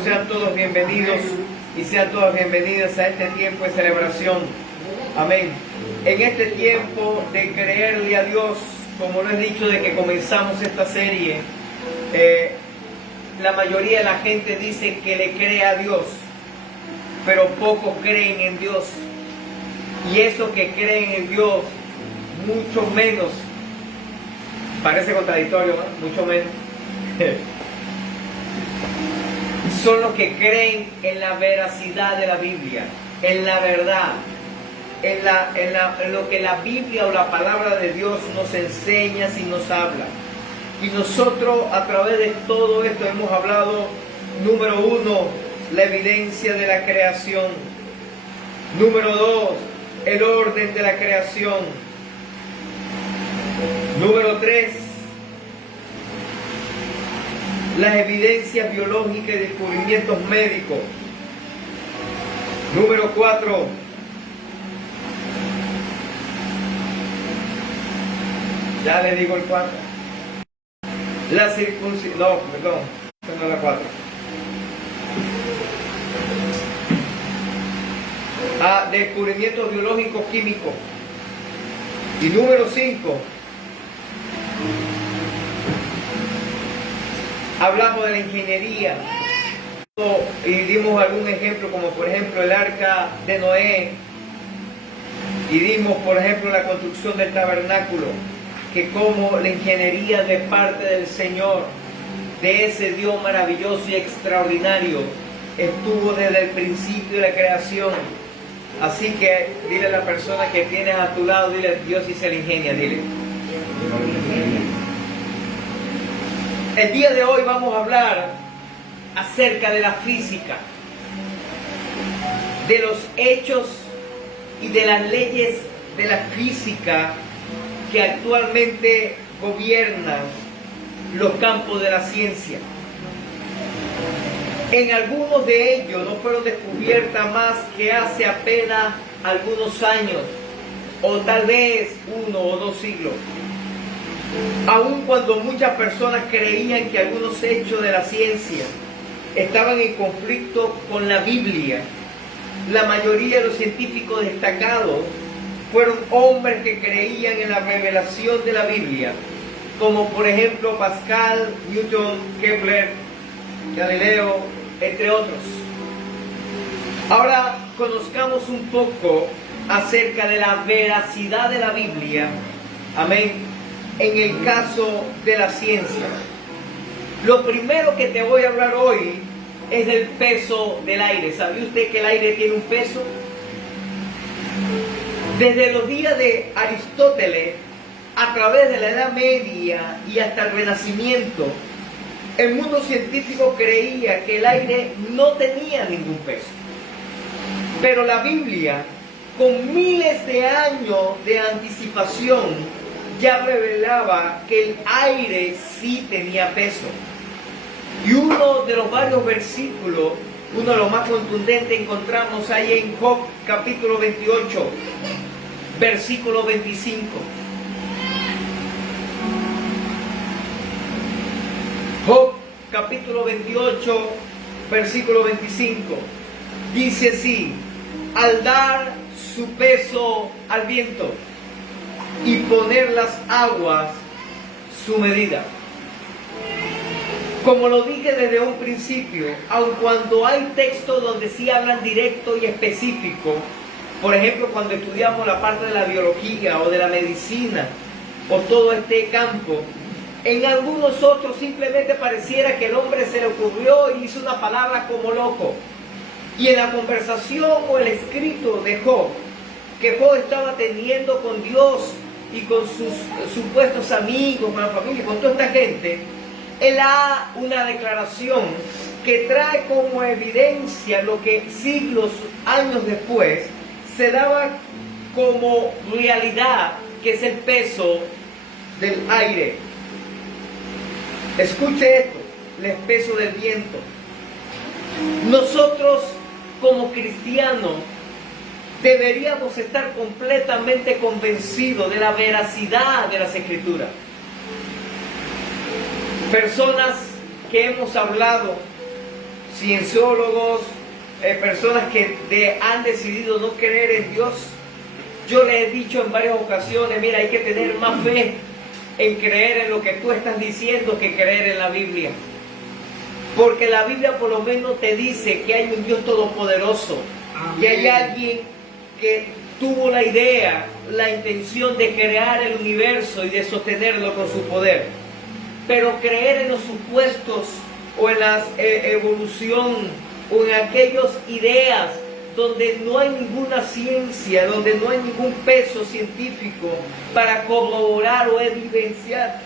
hermanos, sean todos bienvenidos y sean todas bienvenidas a este tiempo de celebración. Amén. En este tiempo de creerle a Dios, como lo he dicho de que comenzamos esta serie, la mayoría de la gente dice que le cree a Dios, pero pocos creen en Dios. Y esos que creen en Dios, mucho menos, parece contradictorio, ¿no? Mucho menos, son los que creen en la veracidad de la Biblia, en la verdad, en lo que la Biblia o la palabra de Dios nos enseña y nos habla. Y nosotros a través de todo esto hemos hablado, número 1, la evidencia de la creación. Número 2, el orden de la creación. Número 3, las evidencias biológicas y descubrimientos médicos. Número 4, ya le digo el 4, la circuncisión, no, perdón, esa no es la 4. Descubrimientos biológicos químicos. Y número 5, hablamos de la ingeniería y dimos algún ejemplo, como por ejemplo el arca de Noé, y dimos por ejemplo la construcción del tabernáculo, que como la ingeniería de parte del Señor, de ese Dios maravilloso y extraordinario, estuvo desde el principio de la creación. Así que dile a la persona que tienes a tu lado, dile: Dios sí se la ingenia, dile. El día de hoy vamos a hablar acerca de la física, de los hechos y de las leyes de la física que actualmente gobiernan los campos de la ciencia. En algunos de ellos no fueron descubiertas más que hace apenas algunos años, o tal vez 1 o 2 siglos. Aun cuando muchas personas creían que algunos hechos de la ciencia estaban en conflicto con la Biblia, la mayoría de los científicos destacados fueron hombres que creían en la revelación de la Biblia, como por ejemplo Pascal, Newton, Kepler, Galileo, entre otros. Ahora conozcamos un poco acerca de la veracidad de la Biblia, amén, en el caso de la ciencia. Lo primero que te voy a hablar hoy es del peso del aire. ¿Sabía usted que el aire tiene un peso? Desde los días de Aristóteles, a través de la Edad Media y hasta el Renacimiento, el mundo científico creía que el aire no tenía ningún peso. Pero la Biblia, con miles de años de anticipación, ya revelaba que el aire sí tenía peso. Y uno de los varios versículos, uno de los más contundentes, encontramos ahí en Job capítulo 28, versículo 25. Job capítulo 28, versículo 25. Dice así: al dar su peso al viento y poner las aguas su medida. Como lo dije desde un principio, aun cuando hay textos donde sí hablan directo y específico, por ejemplo cuando estudiamos la parte de la biología o de la medicina o todo este campo, en algunos otros simplemente pareciera que el hombre se le ocurrió y hizo una palabra como loco. Y en la conversación o el escrito de Job, que Job estaba teniendo con Dios y con sus supuestos amigos, con la familia, con toda esta gente, él da una declaración que trae como evidencia lo que siglos, años después, se daba como realidad, que es el peso del aire. Escuche esto, el peso del viento. Nosotros como cristianos deberíamos estar completamente convencidos de la veracidad de las Escrituras. Personas que hemos hablado cienciólogos, personas que han decidido no creer en Dios. Yo les he dicho en varias ocasiones, mira, hay que tener más fe en creer en lo que tú estás diciendo que creer en la Biblia. Porque la Biblia por lo menos te dice que hay un Dios todopoderoso, que hay alguien que tuvo la idea, la intención de crear el universo y de sostenerlo con su poder. Pero creer en los supuestos o en la evolución o en aquellas ideas donde no hay ninguna ciencia, donde no hay ningún peso científico para corroborar o evidenciar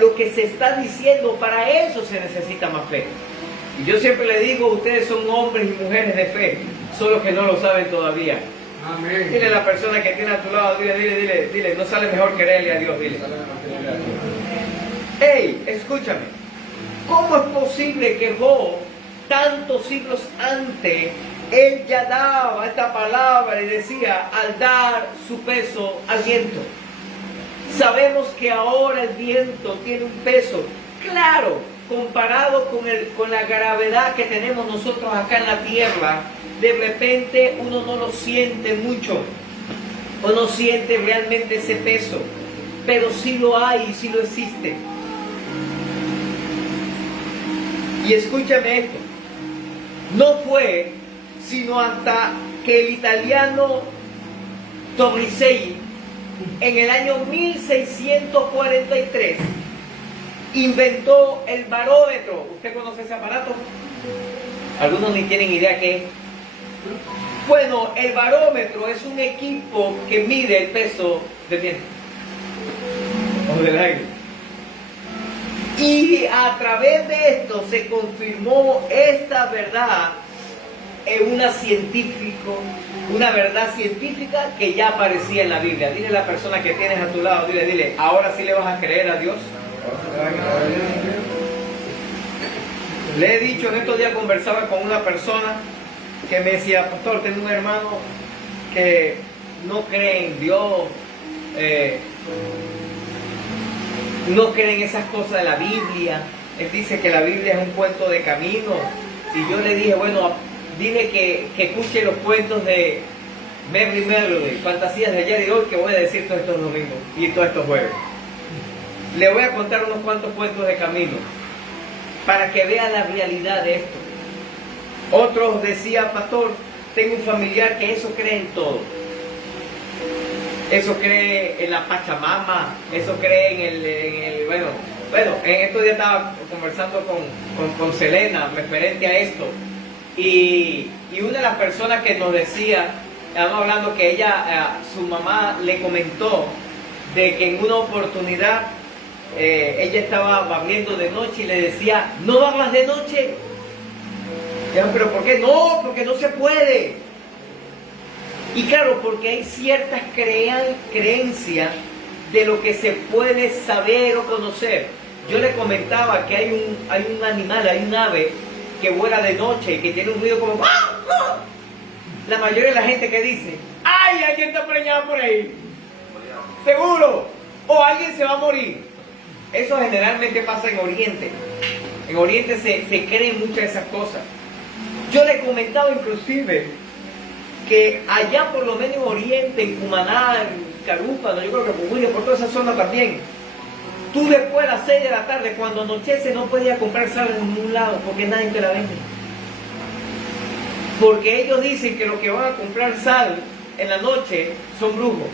lo que se está diciendo, para eso se necesita más fe. Y yo siempre le digo, ustedes son hombres y mujeres de fe, solo que no lo saben todavía. Amén. Dile a la persona que tiene a tu lado, dile, no sale mejor creerle a Dios, dile. Hey, escúchame, ¿cómo es posible que Job, tantos siglos antes, él ya daba esta palabra y decía, al dar su peso al viento? Sabemos que ahora el viento tiene un peso, claro, comparado con la gravedad que tenemos nosotros acá en la tierra. De repente uno no lo siente mucho, o no siente realmente ese peso, pero sí lo hay y sí lo existe. Y escúchame esto, no fue sino hasta que el italiano Torricelli en el año 1643 inventó el barómetro. ¿Usted conoce ese aparato? Algunos ni tienen idea qué es. Bueno, el barómetro es un equipo que mide el peso del viento o del aire. Y a través de esto se confirmó esta verdad en una verdad científica que ya aparecía en la Biblia. Dile a la persona que tienes a tu lado, dile, ahora sí le vas a creer a Dios. Le he dicho, en estos días conversaba con una persona que me decía, pastor, tengo un hermano que no cree en Dios, no cree en esas cosas de la Biblia. Él dice que la Biblia es un cuento de camino. Y yo le dije, bueno, dile que escuche los cuentos de Merry Melody, fantasías de ayer y hoy, que voy a decir todos estos domingos y todos estos jueves. Le voy a contar unos cuantos cuentos de camino para que vea la realidad de esto. Otros decían, pastor, tengo un familiar que eso cree en todo. Eso cree en la Pachamama, eso cree en el bueno, en estos días estaba conversando con Selena referente a esto. Y una de las personas que nos decía, estábamos hablando que ella, su mamá le comentó de que en una oportunidad ella estaba barriendo de noche y le decía, no barras de noche. Pero ¿por qué? No, porque no se puede. Y claro, porque hay ciertas creencias de lo que se puede saber o conocer. Yo le comentaba que hay un animal, hay un ave que vuela de noche y que tiene un ruido como ¡ah! ¡Ah! La mayoría de la gente que dice, ¡ay! Alguien está preñado por ahí, seguro, o alguien se va a morir. Eso generalmente pasa en Oriente. En Oriente se creen muchas de esas cosas. Yo le comentaba inclusive que allá por lo menos en Oriente, en Cumaná, en Carúpano, yo creo que por toda esa zona también, tú después de las 6 de la tarde, cuando anochece, no puedes ir a comprar sal en ningún lado, porque nadie te la vende. Porque ellos dicen que los que van a comprar sal en la noche son brujos.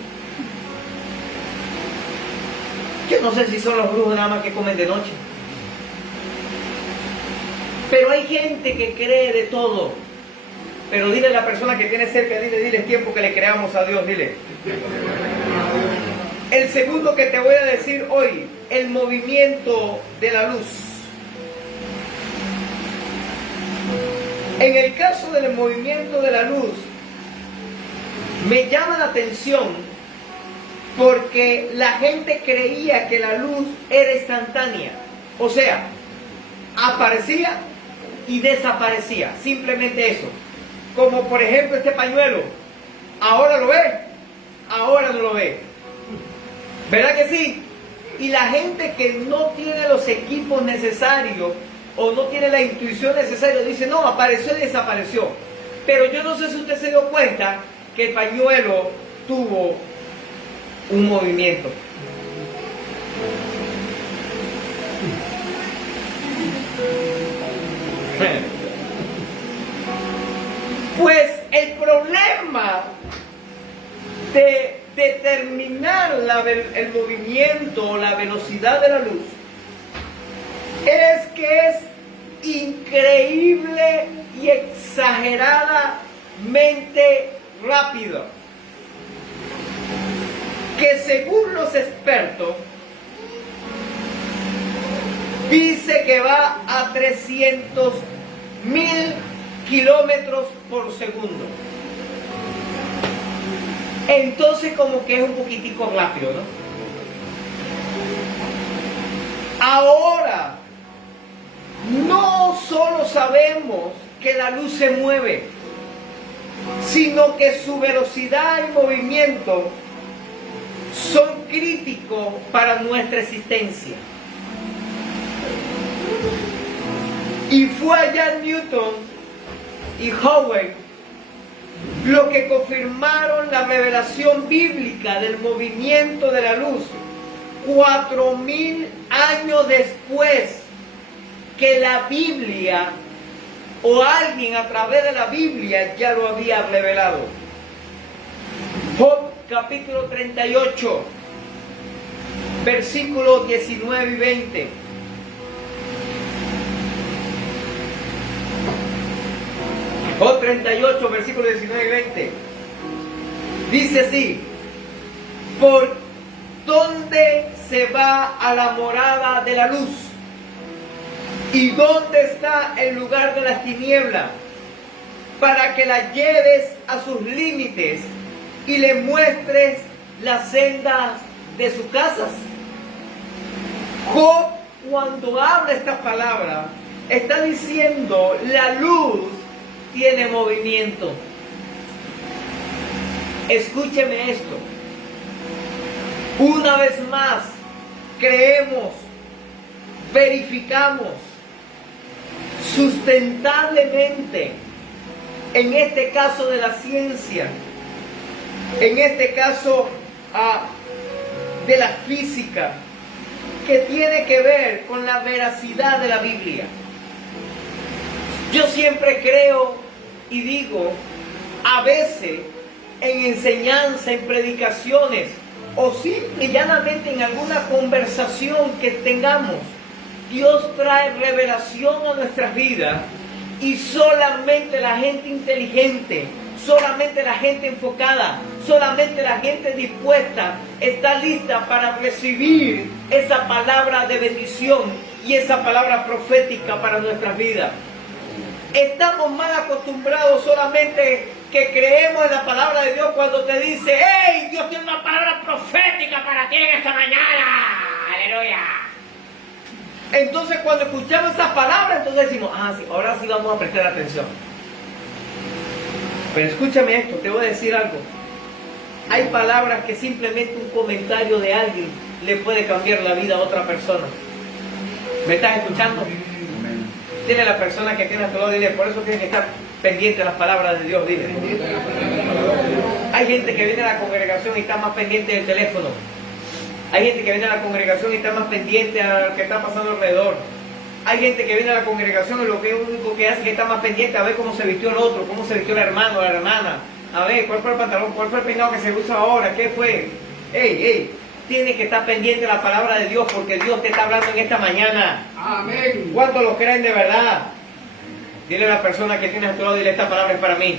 Yo no sé si son los brujos nada más que comen de noche. Pero hay gente que cree de todo. Pero dile a la persona que tiene cerca, dile, es tiempo que le creamos a Dios, dile. El segundo que te voy a decir hoy, el movimiento de la luz. En el caso del movimiento de la luz, me llama la atención porque la gente creía que la luz era instantánea. O sea, aparecía y desaparecía, simplemente eso. Como por ejemplo este pañuelo, ahora lo ve, ahora no lo ve. ¿Verdad que sí? Y la gente que no tiene los equipos necesarios o no tiene la intuición necesaria, dice, no, apareció y desapareció. Pero yo no sé si usted se dio cuenta que el pañuelo tuvo un movimiento. Pues el problema de determinar el movimiento o la velocidad de la luz es que es increíble y exageradamente rápido, que según los expertos dice que va a 300.000 kilómetros por segundo. Entonces como que es un poquitico rápido, ¿no? Ahora, no solo sabemos que la luz se mueve, sino que su velocidad y movimiento son críticos para nuestra existencia. Y fue allá Newton y Hubble lo que confirmaron la revelación bíblica del movimiento de la luz 4000 años después que la Biblia o alguien a través de la Biblia ya lo había revelado. Job capítulo 38 versículos 19 y 20. Job 38 versículos 19 y 20 dice así: ¿por dónde se va a la morada de la luz? ¿Y dónde está el lugar de las tinieblas? Para que la lleves a sus límites y le muestres las sendas de sus casas. Job, cuando habla esta palabra, está diciendo la luz tiene movimiento. Escúcheme esto. Una vez más, creemos, verificamos sustentablemente, en este caso de la ciencia, en este caso de la física, que tiene que ver con la veracidad de la Biblia. Yo siempre creo y digo, a veces en enseñanza, en predicaciones, o simple y llanamente en alguna conversación que tengamos, Dios trae revelación a nuestras vidas y solamente la gente inteligente, solamente la gente enfocada, solamente la gente dispuesta está lista para recibir esa palabra de bendición y esa palabra profética para nuestras vidas. Estamos mal acostumbrados solamente que creemos en la palabra de Dios cuando te dice: ¡hey! Dios tiene una palabra profética para ti en esta mañana. ¡Aleluya! Entonces cuando escuchamos esas palabras, entonces decimos: sí, ahora sí vamos a prestar atención. Pero escúchame esto, te voy a decir algo. Hay palabras que simplemente un comentario de alguien le puede cambiar la vida a otra persona. ¿Me estás escuchando? Dile a la persona que tiene a tu lado, dile: por eso tienes que estar pendiente de las palabras de Dios, dile. Hay gente que viene a la congregación y está más pendiente del teléfono. Hay gente que viene a la congregación y está más pendiente a lo que está pasando alrededor. Hay gente que viene a la congregación y lo único que hace es que está más pendiente a ver cómo se vistió el otro, cómo se vistió el hermano o la hermana. A ver, cuál fue el pantalón, cuál fue el peinado que se usa ahora, qué fue. ¡Ey! Tienes que estar pendiente de la palabra de Dios, porque Dios te está hablando en esta mañana. Amén. ¿Cuántos lo creen de verdad? Dile a la persona que tienes a tu lado, dile: esta palabra es para mí.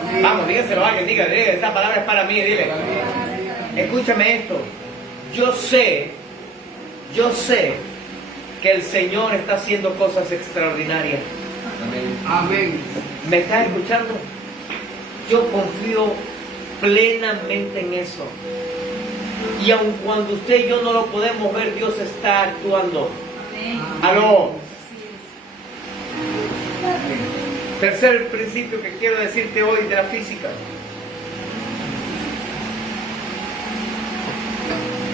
Amén. Vamos, dígaselo a alguien, dile: esta palabra es para mí, dile. Escúchame esto. Yo sé que el Señor está haciendo cosas extraordinarias. Amén. ¿Me estás escuchando? Yo confío plenamente en eso. Y aun cuando usted y yo no lo podemos ver, Dios está actuando. Amén. Aló. Tercer principio que quiero decirte hoy de la física.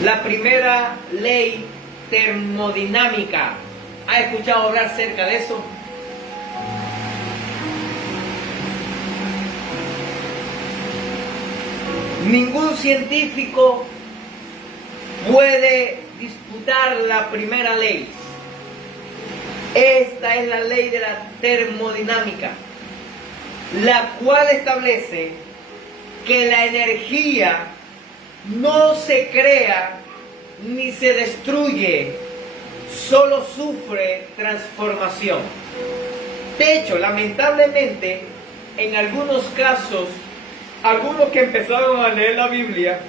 La primera ley termodinámica ¿Ha escuchado hablar acerca de eso? Ningún científico puede disputar la primera ley. Esta es la ley de la termodinámica, la cual establece que la energía no se crea ni se destruye, solo sufre transformación. De hecho, lamentablemente, en algunos casos, algunos que empezaron a leer la Biblia,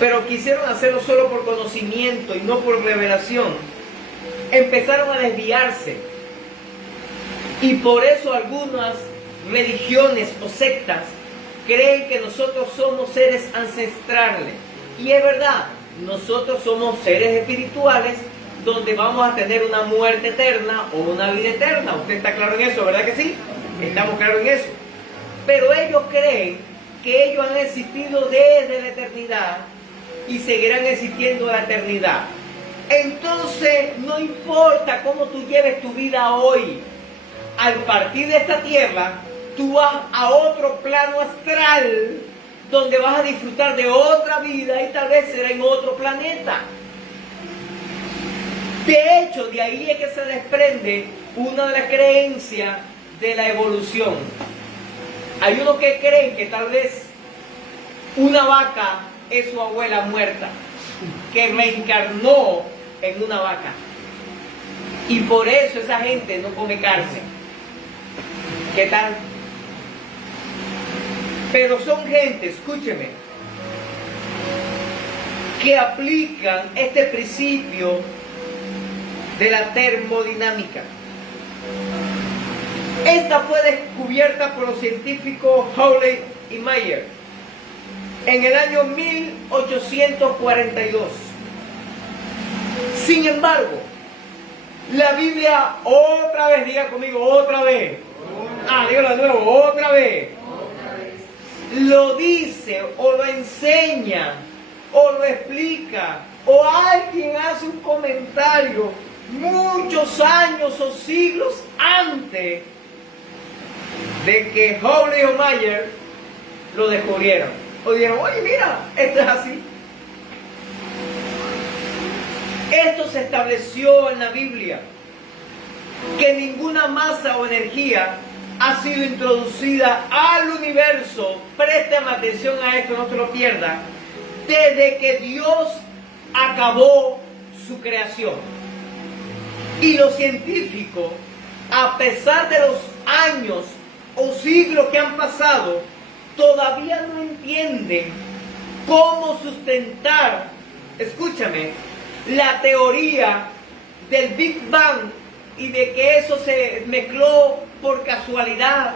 pero quisieron hacerlo solo por conocimiento y no por revelación, empezaron a desviarse. Y por eso algunas religiones o sectas creen que nosotros somos seres ancestrales. Y es verdad, nosotros somos seres espirituales donde vamos a tener una muerte eterna o una vida eterna. Usted está claro en eso, ¿verdad que sí? Estamos claros en eso. Pero ellos creen que ellos han existido desde la eternidad y seguirán existiendo en la eternidad. Entonces, no importa cómo tú lleves tu vida hoy, al partir de esta tierra, tú vas a otro plano astral donde vas a disfrutar de otra vida y tal vez será en otro planeta. De hecho, de ahí es que se desprende una de las creencias de la evolución. Hay unos que creen que tal vez una vaca es su abuela muerta, que reencarnó en una vaca. Y por eso esa gente no come carne. ¿Qué tal? Pero son gente, escúcheme, que aplican este principio de la termodinámica. Esta fue descubierta por los científicos Hawley y Mayer en el año 1842. Sin embargo, la Biblia otra vez, diga conmigo, otra vez. Dígalo de nuevo, otra vez. Lo dice o lo enseña o lo explica o alguien hace un comentario muchos años o siglos antes de que Hawley o Mayer lo descubrieron. O dijeron, oye, mira, esto es así. Esto se estableció en la Biblia, que ninguna masa o energía ha sido introducida al universo. Presten atención a esto, no se lo pierdan. Desde que Dios acabó su creación. Y los científicos, a pesar de los años o siglos que han pasado, todavía no entienden cómo sustentar, escúchame, la teoría del Big Bang y de que eso se mezcló por casualidad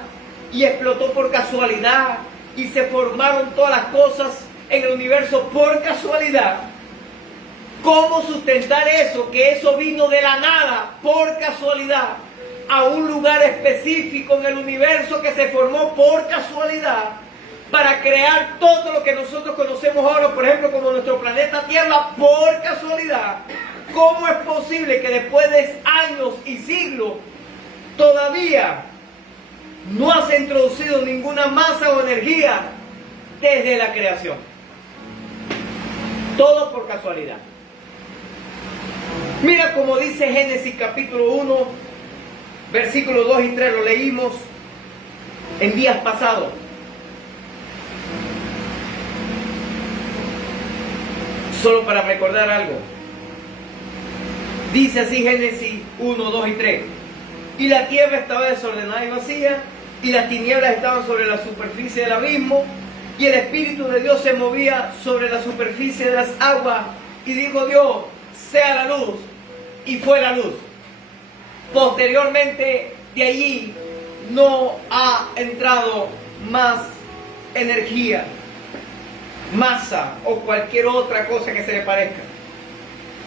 y explotó por casualidad y se formaron todas las cosas en el universo por casualidad. ¿Cómo sustentar eso? Que eso vino de la nada, por casualidad, a un lugar específico en el universo que se formó por casualidad para crear todo lo que nosotros conocemos ahora, por ejemplo, como nuestro planeta Tierra, por casualidad. ¿Cómo es posible que después de años y siglos todavía no has introducido ninguna masa o energía desde la creación? Todo por casualidad. Mira como dice Génesis capítulo 1, versículos 2 y 3, lo leímos en días pasados. Solo para recordar algo. Dice así Génesis 1, 2 y 3. Y la tierra estaba desordenada y vacía, y las tinieblas estaban sobre la superficie del abismo, y el Espíritu de Dios se movía sobre la superficie de las aguas. Y dijo Dios, sea la luz, y fue la luz. Posteriormente de allí no ha entrado más energía, masa o cualquier otra cosa que se le parezca.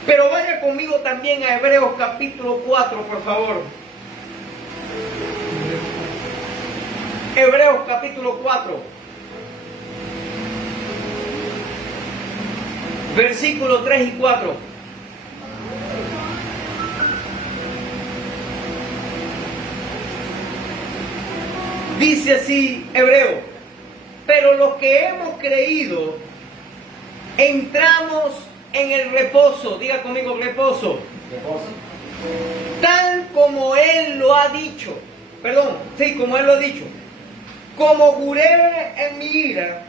Pero vaya conmigo también a Hebreos capítulo 4, por favor. Hebreos capítulo 4, versículos 3 y 4. Dice así Hebreo: pero los que hemos creído, entramos en el reposo. Diga conmigo, reposo. Reposo. Tal como Él lo ha dicho. Perdón, sí, como Él lo ha dicho. Como juré en mi ira,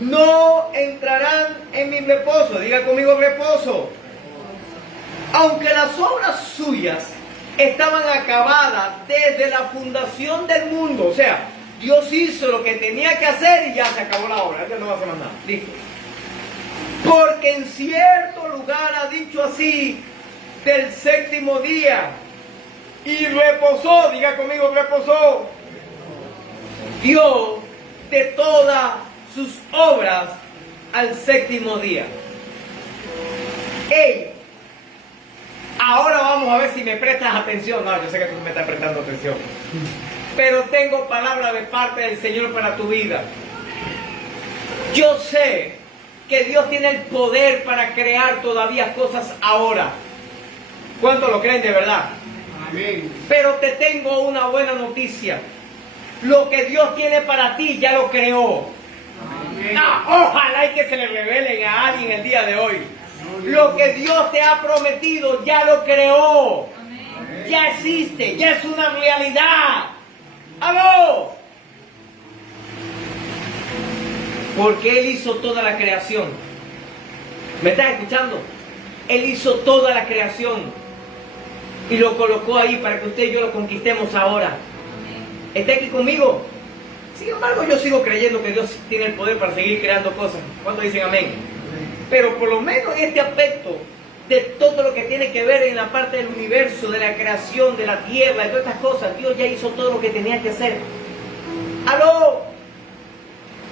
no entrarán en mi reposo. Diga conmigo, reposo. Aunque las obras suyas estaban acabadas desde la fundación del mundo. O sea, Dios hizo lo que tenía que hacer y ya se acabó la obra. Ya no va a hacer más nada. Listo. Porque en cierto lugar ha dicho así del séptimo día. Y reposó. Diga conmigo, reposó Dios de todas sus obras al séptimo día. Hey, ahora vamos a ver si me prestas atención. No, yo sé que tú me estás prestando atención. Pero tengo palabra de parte del Señor para tu vida. Yo sé que Dios tiene el poder para crear todavía cosas ahora. ¿Cuántos lo creen de verdad? Amén. Pero te tengo una buena noticia. Lo que Dios tiene para ti ya lo creó. Ojalá y que se le revelen a alguien el día de hoy. Lo que Dios te ha prometido ya lo creó. Amén. Ya existe, ya es una realidad. ¡Aló! Porque Él hizo toda la creación. ¿Me estás escuchando? Él hizo toda la creación y lo colocó ahí para que usted y yo lo conquistemos ahora. ¿Está aquí conmigo? Sin embargo, yo sigo creyendo que Dios tiene el poder para seguir creando cosas. ¿Cuántos dicen amén? Pero por lo menos en este aspecto de todo lo que tiene que ver en la parte del universo, de la creación, de la tierra, de todas estas cosas, Dios ya hizo todo lo que tenía que hacer. ¡Aló!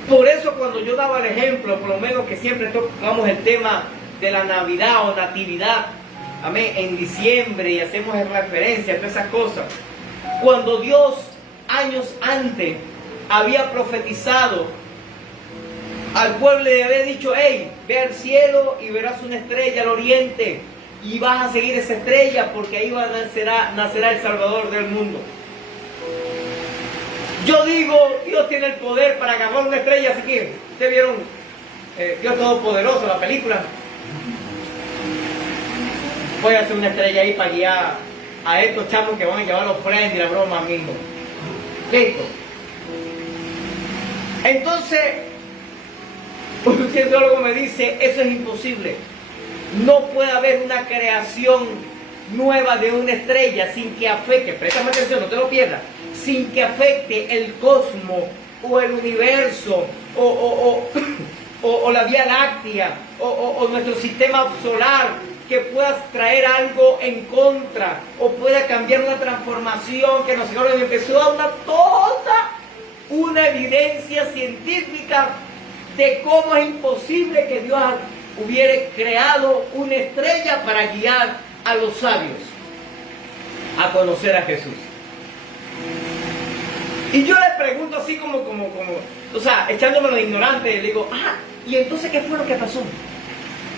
Por eso cuando yo daba el ejemplo, por lo menos que siempre tocamos el tema de la Navidad o Natividad, amén, en diciembre, y hacemos referencia a todas esas cosas. Cuando Dios años antes había profetizado al pueblo, le había dicho: hey, ve al cielo y verás una estrella al oriente y vas a seguir esa estrella porque ahí nacerá el Salvador del mundo. Yo digo, Dios tiene el poder para agarrar una estrella así que, ¿ustedes vieron Dios Todopoderoso, la película? Voy a hacer una estrella ahí para guiar a estos chamos que van a llevar los ofrendas y la broma mismo. Listo. Entonces, un cientólogo me dice: eso es imposible. No puede haber una creación nueva de una estrella sin que afecte, préstame atención, no te lo pierdas, sin que afecte el cosmos o el universo o la Vía Láctea o nuestro sistema solar, que pueda traer algo en contra o pueda cambiar una transformación que nosotros empezó a dar toda una evidencia científica de cómo es imposible que Dios hubiera creado una estrella para guiar a los sabios a conocer a Jesús. Y yo le pregunto así como, o sea, echándome lo ignorante, le digo: ¿y entonces qué fue lo que pasó?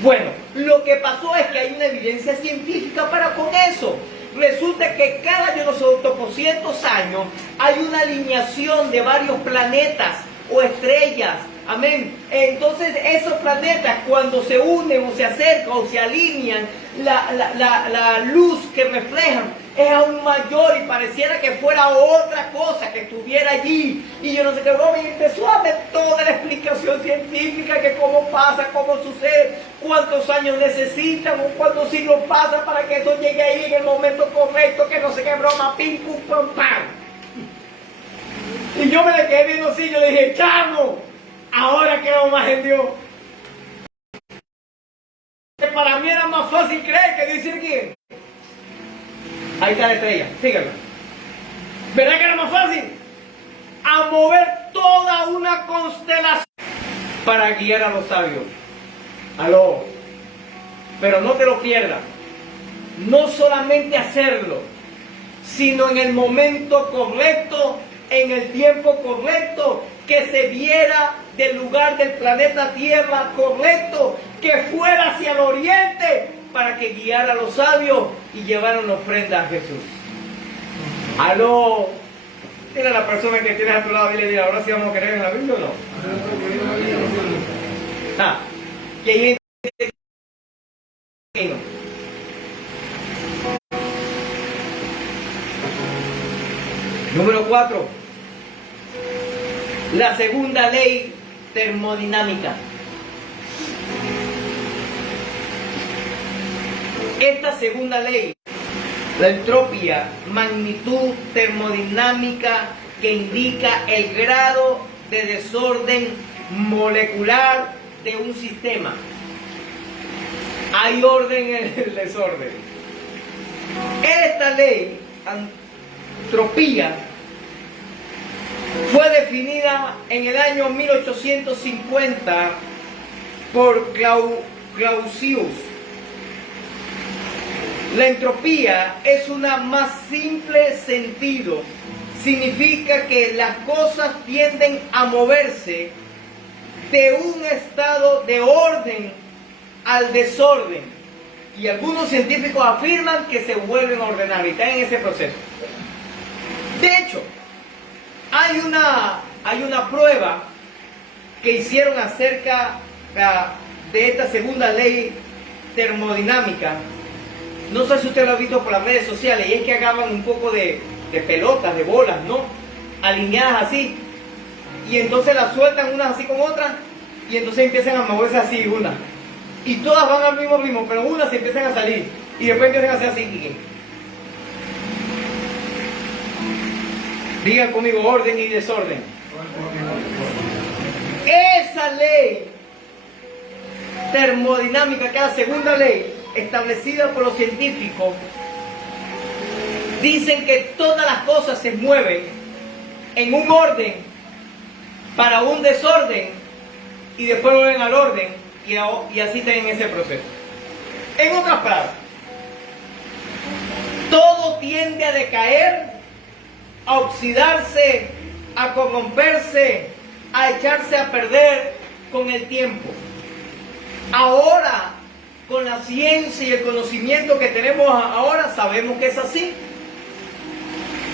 Bueno, lo que pasó es que hay una evidencia científica para con eso. Resulta que cada, yo no sé, por cientos años hay una alineación de varios planetas o estrellas. Amén. Entonces esos planetas, cuando se unen o se acercan o se alinean, la luz que reflejan es aún mayor y pareciera que fuera otra cosa que estuviera allí. Y yo no sé qué, y empezó a ver toda la explicación científica, que cómo pasa, cómo sucede, cuántos años necesitan o cuántos siglos pasa para que eso llegue ahí en el momento correcto, que no sé qué broma, pim, pum, pam, pam. Y yo me le quedé viendo así, yo le dije: chamo, ahora creo más en Dios. Que para mí era más fácil creer que decir que ahí está la estrella, síganme. ¿Verdad que era más fácil? A mover toda una constelación para guiar a los sabios. Aló. Pero no te lo pierdas. No solamente hacerlo, sino en el momento correcto, en el tiempo correcto, que se viera del lugar del planeta Tierra correcto, que fuera hacia el oriente, para que guiara a los sabios y llevaran la ofrenda a Jesús. Aló. Mira a la persona que tienes a tu lado y le diga, ahora sí vamos a creer en la Biblia o no. Y ahí número 4. La segunda ley termodinámica. Esta segunda ley, la entropía, magnitud termodinámica que indica el grado de desorden molecular de un sistema. Hay orden en el desorden. Esta ley, entropía, fue definida en el año 1850 por Clausius. La entropía es una más simple sentido. Significa que las cosas tienden a moverse de un estado de orden al desorden. Y algunos científicos afirman que se vuelven a ordenar y están en ese proceso. De hecho, hay una prueba que hicieron acerca de esta segunda ley termodinámica. No sé si usted lo ha visto por las redes sociales, y es que agarran un poco de pelotas, de bolas, ¿no? Alineadas así, y entonces las sueltan unas así con otras, y entonces empiezan a moverse así una. Y todas van al mismo ritmo, pero unas se empiezan a salir, y después empiezan a hacer así. Digan conmigo, orden y desorden. Esa ley termodinámica, que es la segunda ley, establecida por los científicos, dicen que todas las cosas se mueven en un orden para un desorden y después vuelven al orden y así están en ese proceso. En otras palabras, todo tiende a decaer, a oxidarse, a corromperse, a echarse a perder con el tiempo. Ahora, con la ciencia y el conocimiento que tenemos ahora, sabemos que es así.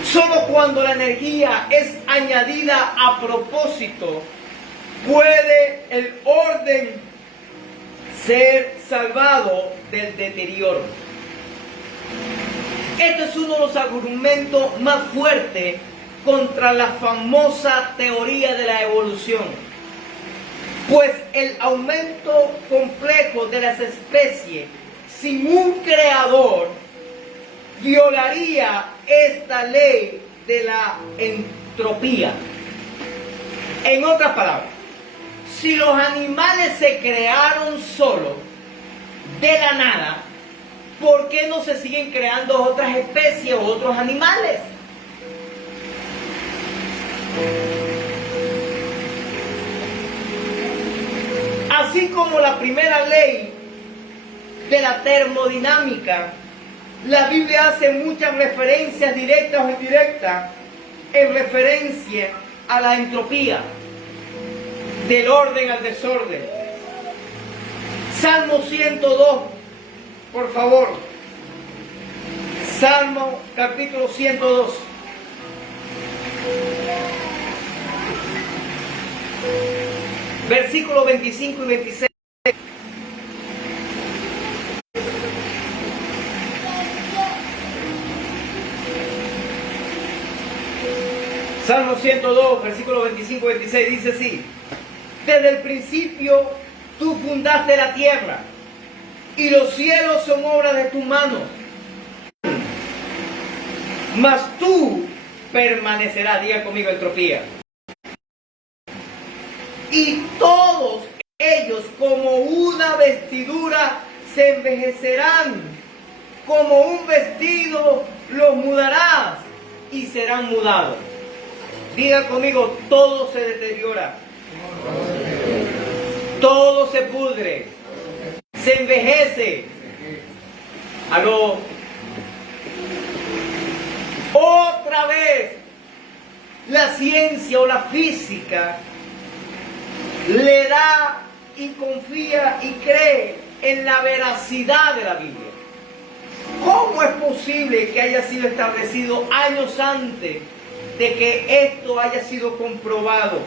Solo cuando la energía es añadida a propósito, puede el orden ser salvado del deterioro. Este es uno de los argumentos más fuertes contra la famosa teoría de la evolución. Pues el aumento complejo de las especies sin un creador violaría esta ley de la entropía. En otras palabras, si los animales se crearon solos de la nada, ¿por qué no se siguen creando otras especies o otros animales? Así como la primera ley de la termodinámica, la Biblia hace muchas referencias directas o indirectas en referencia a la entropía, del orden al desorden. Salmo 102, por favor. Salmo capítulo 102. Versículos 25 y 26. Salmo 102, versículos 25 y 26 dice así: desde el principio tú fundaste la tierra, y los cielos son obra de tu mano. Mas tú permanecerás, diga conmigo, entropía. Y todos ellos como una vestidura se envejecerán, como un vestido los mudarás y serán mudados. Diga conmigo, todo se deteriora, todo se pudre, se envejece. Aló. Otra vez, la ciencia o la física le da y confía y cree en la veracidad de la Biblia. ¿Cómo es posible que haya sido establecido años antes de que esto haya sido comprobado.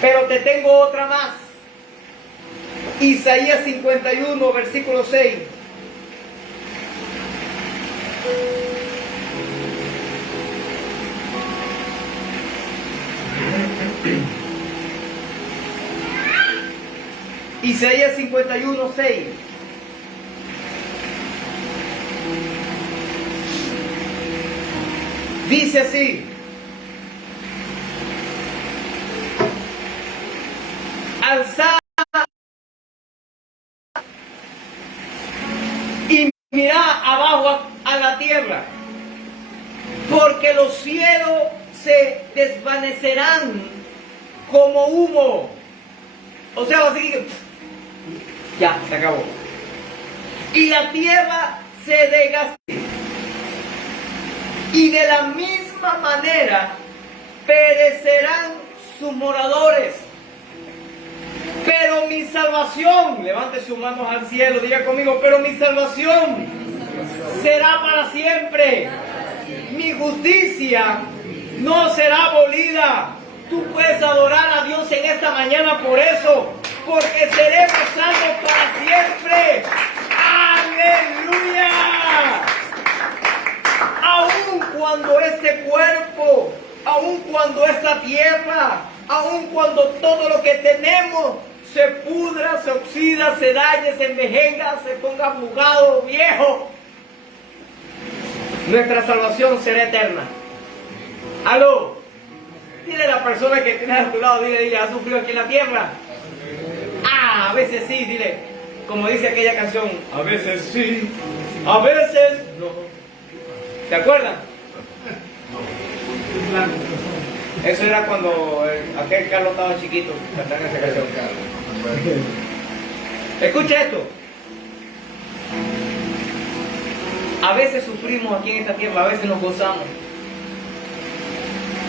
Pero te tengo otra más. Isaías 51, versículo 6. Isaías 51, 6. Dice así: alzad y mirad abajo a la tierra, porque los cielos se desvanecerán como humo. O sea, así que ya se acabó. Y la tierra se desgastará. Y de la misma manera perecerán sus moradores. Pero mi salvación, levante sus manos al cielo, diga conmigo, pero mi salvación será para siempre. Mi justicia no será abolida. Tú puedes adorar a Dios en esta mañana por eso, porque seremos salvos para siempre. ¡Aleluya! Aun cuando este cuerpo, aun cuando esta tierra, aun cuando todo lo que tenemos se pudra, se oxida, se dañe, se envejezca, se ponga arrugado, viejo, nuestra salvación será eterna. Aló, dile a la persona que tienes a tu lado, dile, ¿has sufrido aquí en la tierra? Ah, a veces sí, dile, como dice aquella canción, a veces sí, a veces no. ¿Te acuerdas? Eso era cuando aquel Carlos estaba chiquito, cantando esa canción. Escucha esto. A veces sufrimos aquí en esta tierra, a veces nos gozamos.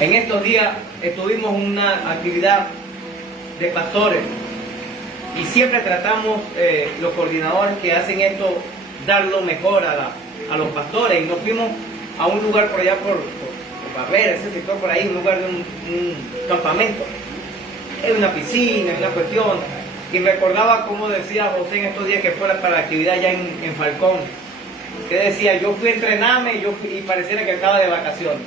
En estos días estuvimos en una actividad de pastores y siempre tratamos, los coordinadores que hacen esto, dar lo mejor a los pastores, y nos fuimos a un lugar por allá por Barbera, ese sector por ahí, un lugar de un campamento. Es una piscina, es una cuestión. Y me recordaba como decía José en estos días que fue para la actividad ya en Falcón, que decía, yo fui a entrenarme y pareciera que estaba de vacaciones.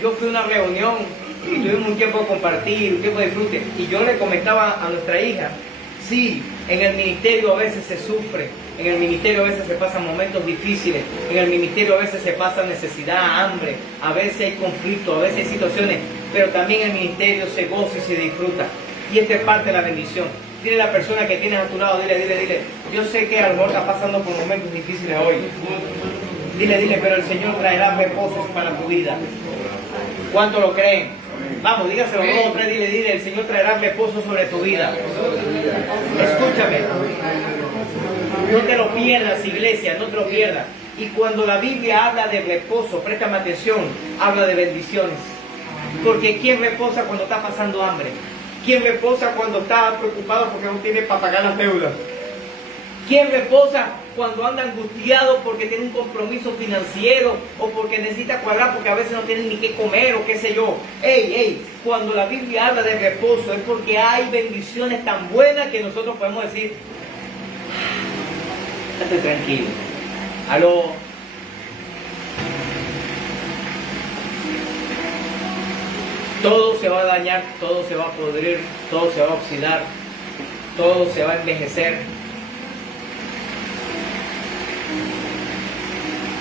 Yo fui a una reunión y tuvimos un tiempo de compartir, un tiempo de disfrute, y yo le comentaba a nuestra hija, sí, en el ministerio a veces se sufre, en el ministerio a veces se pasan momentos difíciles, en el ministerio a veces se pasa necesidad, hambre, a veces hay conflicto, a veces hay situaciones, pero también en el ministerio se goza y se disfruta, y esta es parte de la bendición. Dile a la persona que tienes a tu lado, dile, yo sé que a lo mejor está pasando por momentos difíciles hoy, dile, pero el Señor traerá reposos para tu vida. ¿Cuánto lo creen? Vamos, dígaselo, no, dile, el Señor traerá reposo sobre tu vida. Escúchame, no te lo pierdas, iglesia, no te lo pierdas. Y cuando la Biblia habla de reposo, préstame atención, habla de bendiciones. Porque ¿quién reposa cuando está pasando hambre? ¿Quién reposa cuando está preocupado porque no tiene para pagar las deudas? ¿Quién reposa cuando anda angustiado porque tiene un compromiso financiero o porque necesita cuadrar porque a veces no tiene ni qué comer o qué sé yo? Cuando la Biblia habla de reposo es porque hay bendiciones tan buenas que nosotros podemos decir, estoy tranquilo. Aló. Todo se va a dañar, todo se va a podrir, todo se va a oxidar, todo se va a envejecer.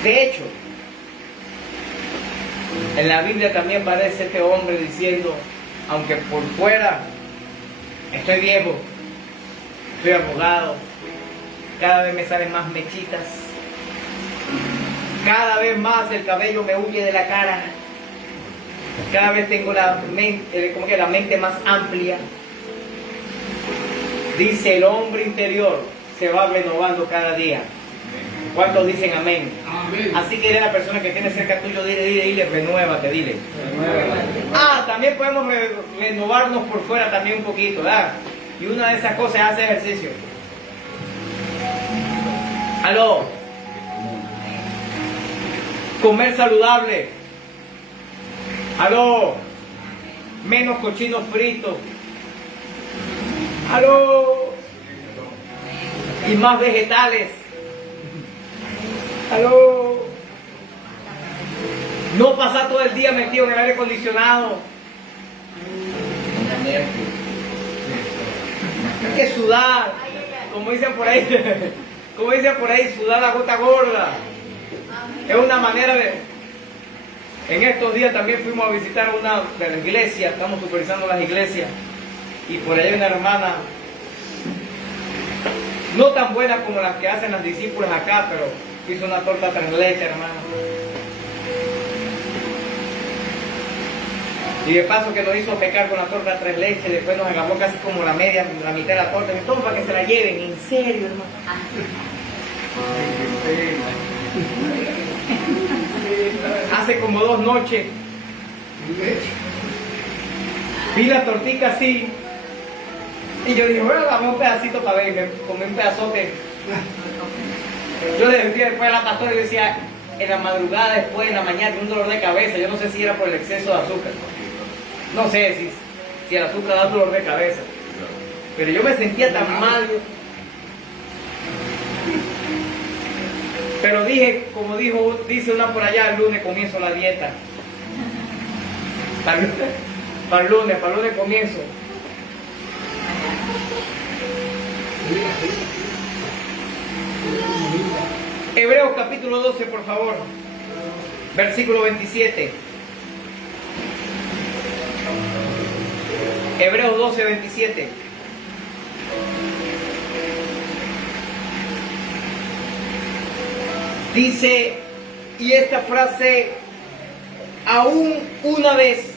De hecho, en la Biblia también aparece este hombre diciendo, aunque por fuera estoy viejo, estoy arrugado, cada vez me salen más mechitas, cada vez más el cabello me huye de la cara, cada vez tengo la mente más amplia. Dice, el hombre interior se va renovando cada día. ¿Cuántos dicen amén? Amén. Así que dile a la persona que tiene cerca tuyo, dile, renuévate, dile. También podemos renovarnos por fuera también un poquito, ¿verdad? Y una de esas cosas es hacer ejercicio. Aló. Comer saludable. Aló. Menos cochinos fritos. Aló. Y más vegetales. Aló. No pasar todo el día metido en el aire acondicionado. Hay que sudar. Como dicen por ahí. Sudar la gota gorda. Es una manera de... En estos días también fuimos a visitar una de las iglesias, estamos supervisando las iglesias, y por ahí hay una hermana, no tan buena como las que hacen las discípulas acá, pero hizo una torta tres leches, hermano. Y de paso que nos hizo pecar con la torta tres leches, después nos agarró casi como la mitad de la torta, y todo para que se la lleven, en serio, hermano. Hace como 2 noches vi la tortica así y yo dije, bueno, dame un pedacito para ver, y me comí un pedazote. Yo le decía después a la pastora, y decía, en la madrugada, después en la mañana, un dolor de cabeza. Yo no sé si era por el exceso de azúcar, no sé si el azúcar da dolor de cabeza, pero yo me sentía tan mal. Pero dije, como dice una por allá, el lunes comienzo la dieta. Para el lunes comienzo. Hebreos capítulo 12, por favor. Versículo 27. Hebreos 12, 27. Dice, y esta frase, aún una vez,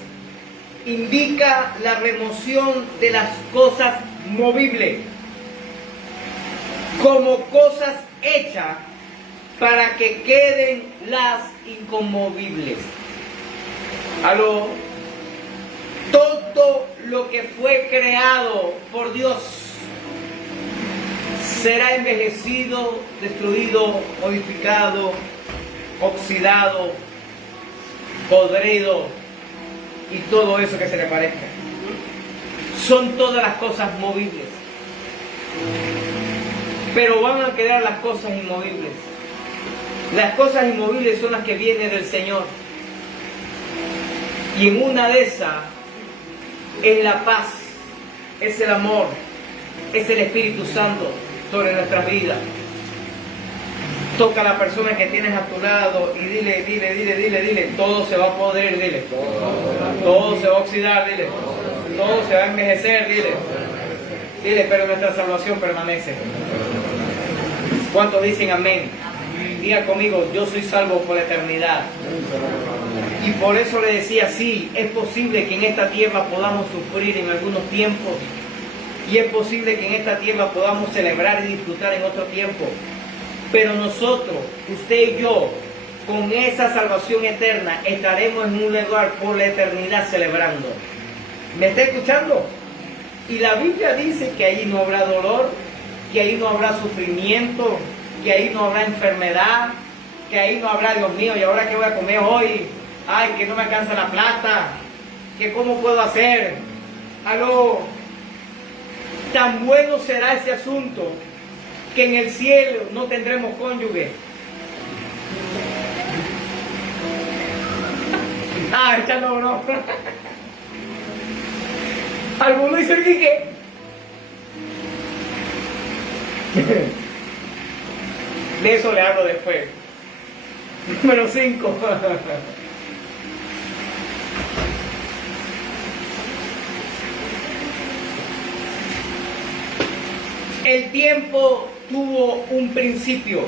indica la remoción de las cosas movibles como cosas hechas para que queden las inconmovibles. Aló, todo lo que fue creado por Dios será envejecido, destruido, modificado, oxidado, podrido y todo eso que se le parezca. Son todas las cosas movibles, pero van a quedar las cosas inmovibles. Las cosas inmovibles son las que vienen del Señor, y en una de esas es la paz, es el amor, es el Espíritu Santo sobre nuestras vidas. Toca a la persona que tienes a tu lado y dile, todo se va a podrir, dile, todo se va a oxidar, dile, todo se va a envejecer, dile, pero nuestra salvación permanece. ¿Cuántos dicen amén? Diga conmigo, yo soy salvo por la eternidad. Y por eso le decía, sí, es posible que en esta tierra podamos sufrir en algunos tiempos, y es posible que en esta tierra podamos celebrar y disfrutar en otro tiempo. Pero nosotros, usted y yo, con esa salvación eterna, estaremos en un lugar por la eternidad celebrando. ¿Me está escuchando? Y la Biblia dice que ahí no habrá dolor, que ahí no habrá sufrimiento, que ahí no habrá enfermedad, que ahí no habrá, Dios mío, ¿y ahora qué voy a comer hoy? Ay, que no me alcanza la plata, que cómo puedo hacer. Aló, tan bueno será ese asunto que en el cielo no tendremos cónyuge. Echando broma. ¿Alguno dice el Quique? De eso le hablo después. Número 5. El tiempo tuvo un principio.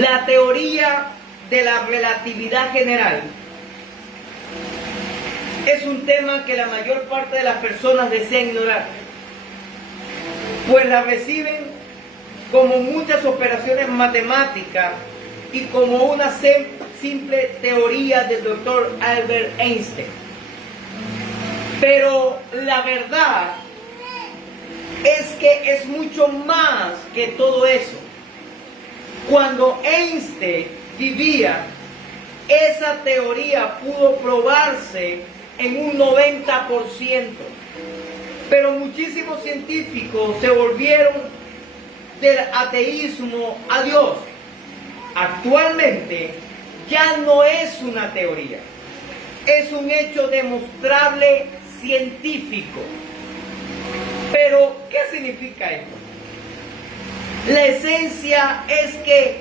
La teoría de la relatividad general es un tema que la mayor parte de las personas desean ignorar, pues la reciben como muchas operaciones matemáticas y como una simple teoría del doctor Albert Einstein. Pero la verdad es que es mucho más que todo eso. Cuando Einstein vivía, esa teoría pudo probarse en un 90%, pero muchísimos científicos se volvieron del ateísmo a Dios. Actualmente ya no es una teoría, es un hecho demostrable científico. Pero, ¿qué significa esto? La esencia es que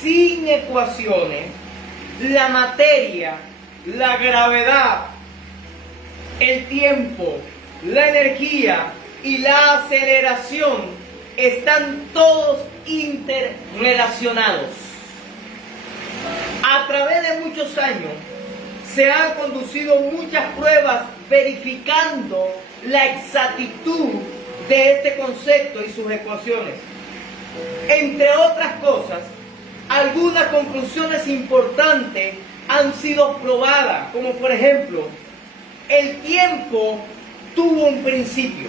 sin ecuaciones, la materia, la gravedad, el tiempo, la energía y la aceleración están todos interrelacionados. A través de muchos años se han conducido muchas pruebas verificando la exactitud de este concepto y sus ecuaciones. Entre otras cosas, algunas conclusiones importantes han sido probadas, como por ejemplo, el tiempo tuvo un principio.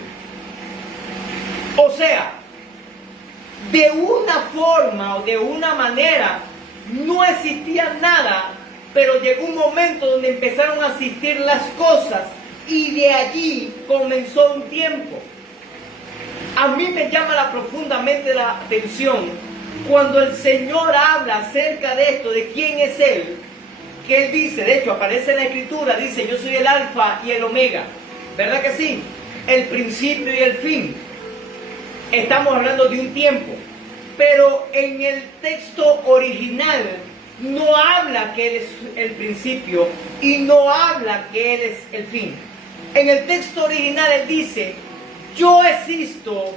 O sea, de una forma o de una manera no existía nada, pero llegó un momento donde empezaron a existir las cosas y de allí comenzó un tiempo. A mí me llama profundamente la atención cuando el Señor habla acerca de esto, de quién es Él, que Él dice, de hecho aparece en la Escritura, dice, yo soy el Alfa y el Omega, ¿verdad que sí? El principio y el fin. Estamos hablando de un tiempo, pero en el texto original no habla que Él es el principio y no habla que Él es el fin. En el texto original Él dice, yo existo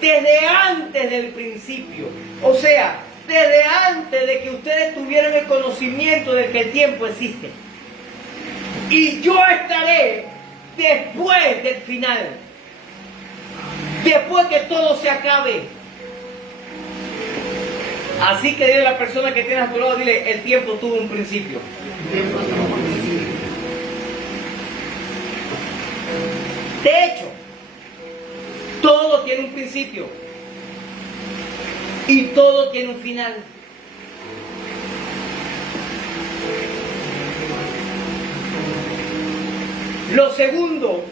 desde antes del principio. O sea, desde antes de que ustedes tuvieran el conocimiento de que el tiempo existe. Y yo estaré después del final. Después que todo se acabe. Así que dile a la persona que tienes a tu lado, dile, el tiempo tuvo un principio. De hecho, todo tiene un principio y todo tiene un final. Lo segundo,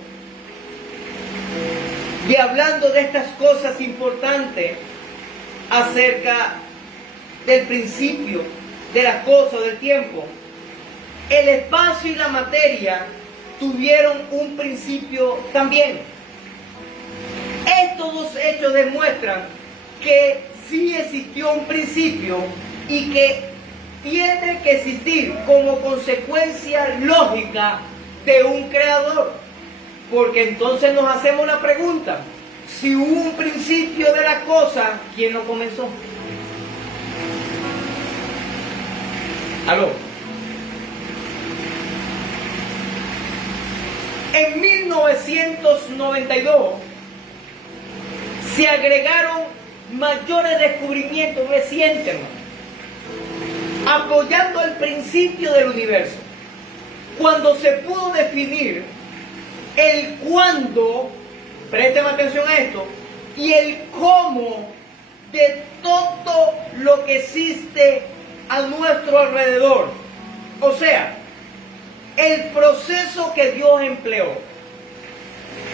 y hablando de estas cosas importantes acerca del principio de las cosas, del tiempo, el espacio y la materia tuvieron un principio también. Estos dos hechos demuestran que sí existió un principio y que tiene que existir como consecuencia lógica de un creador. Porque entonces nos hacemos la pregunta, si hubo un principio de la cosa, ¿quién lo comenzó? ¿Aló? En 1992 se agregaron mayores descubrimientos recientes, apoyando el principio del universo, cuando se pudo definir el cuándo, presten atención a esto, y el cómo de todo lo que existe a nuestro alrededor. O sea, el proceso que Dios empleó.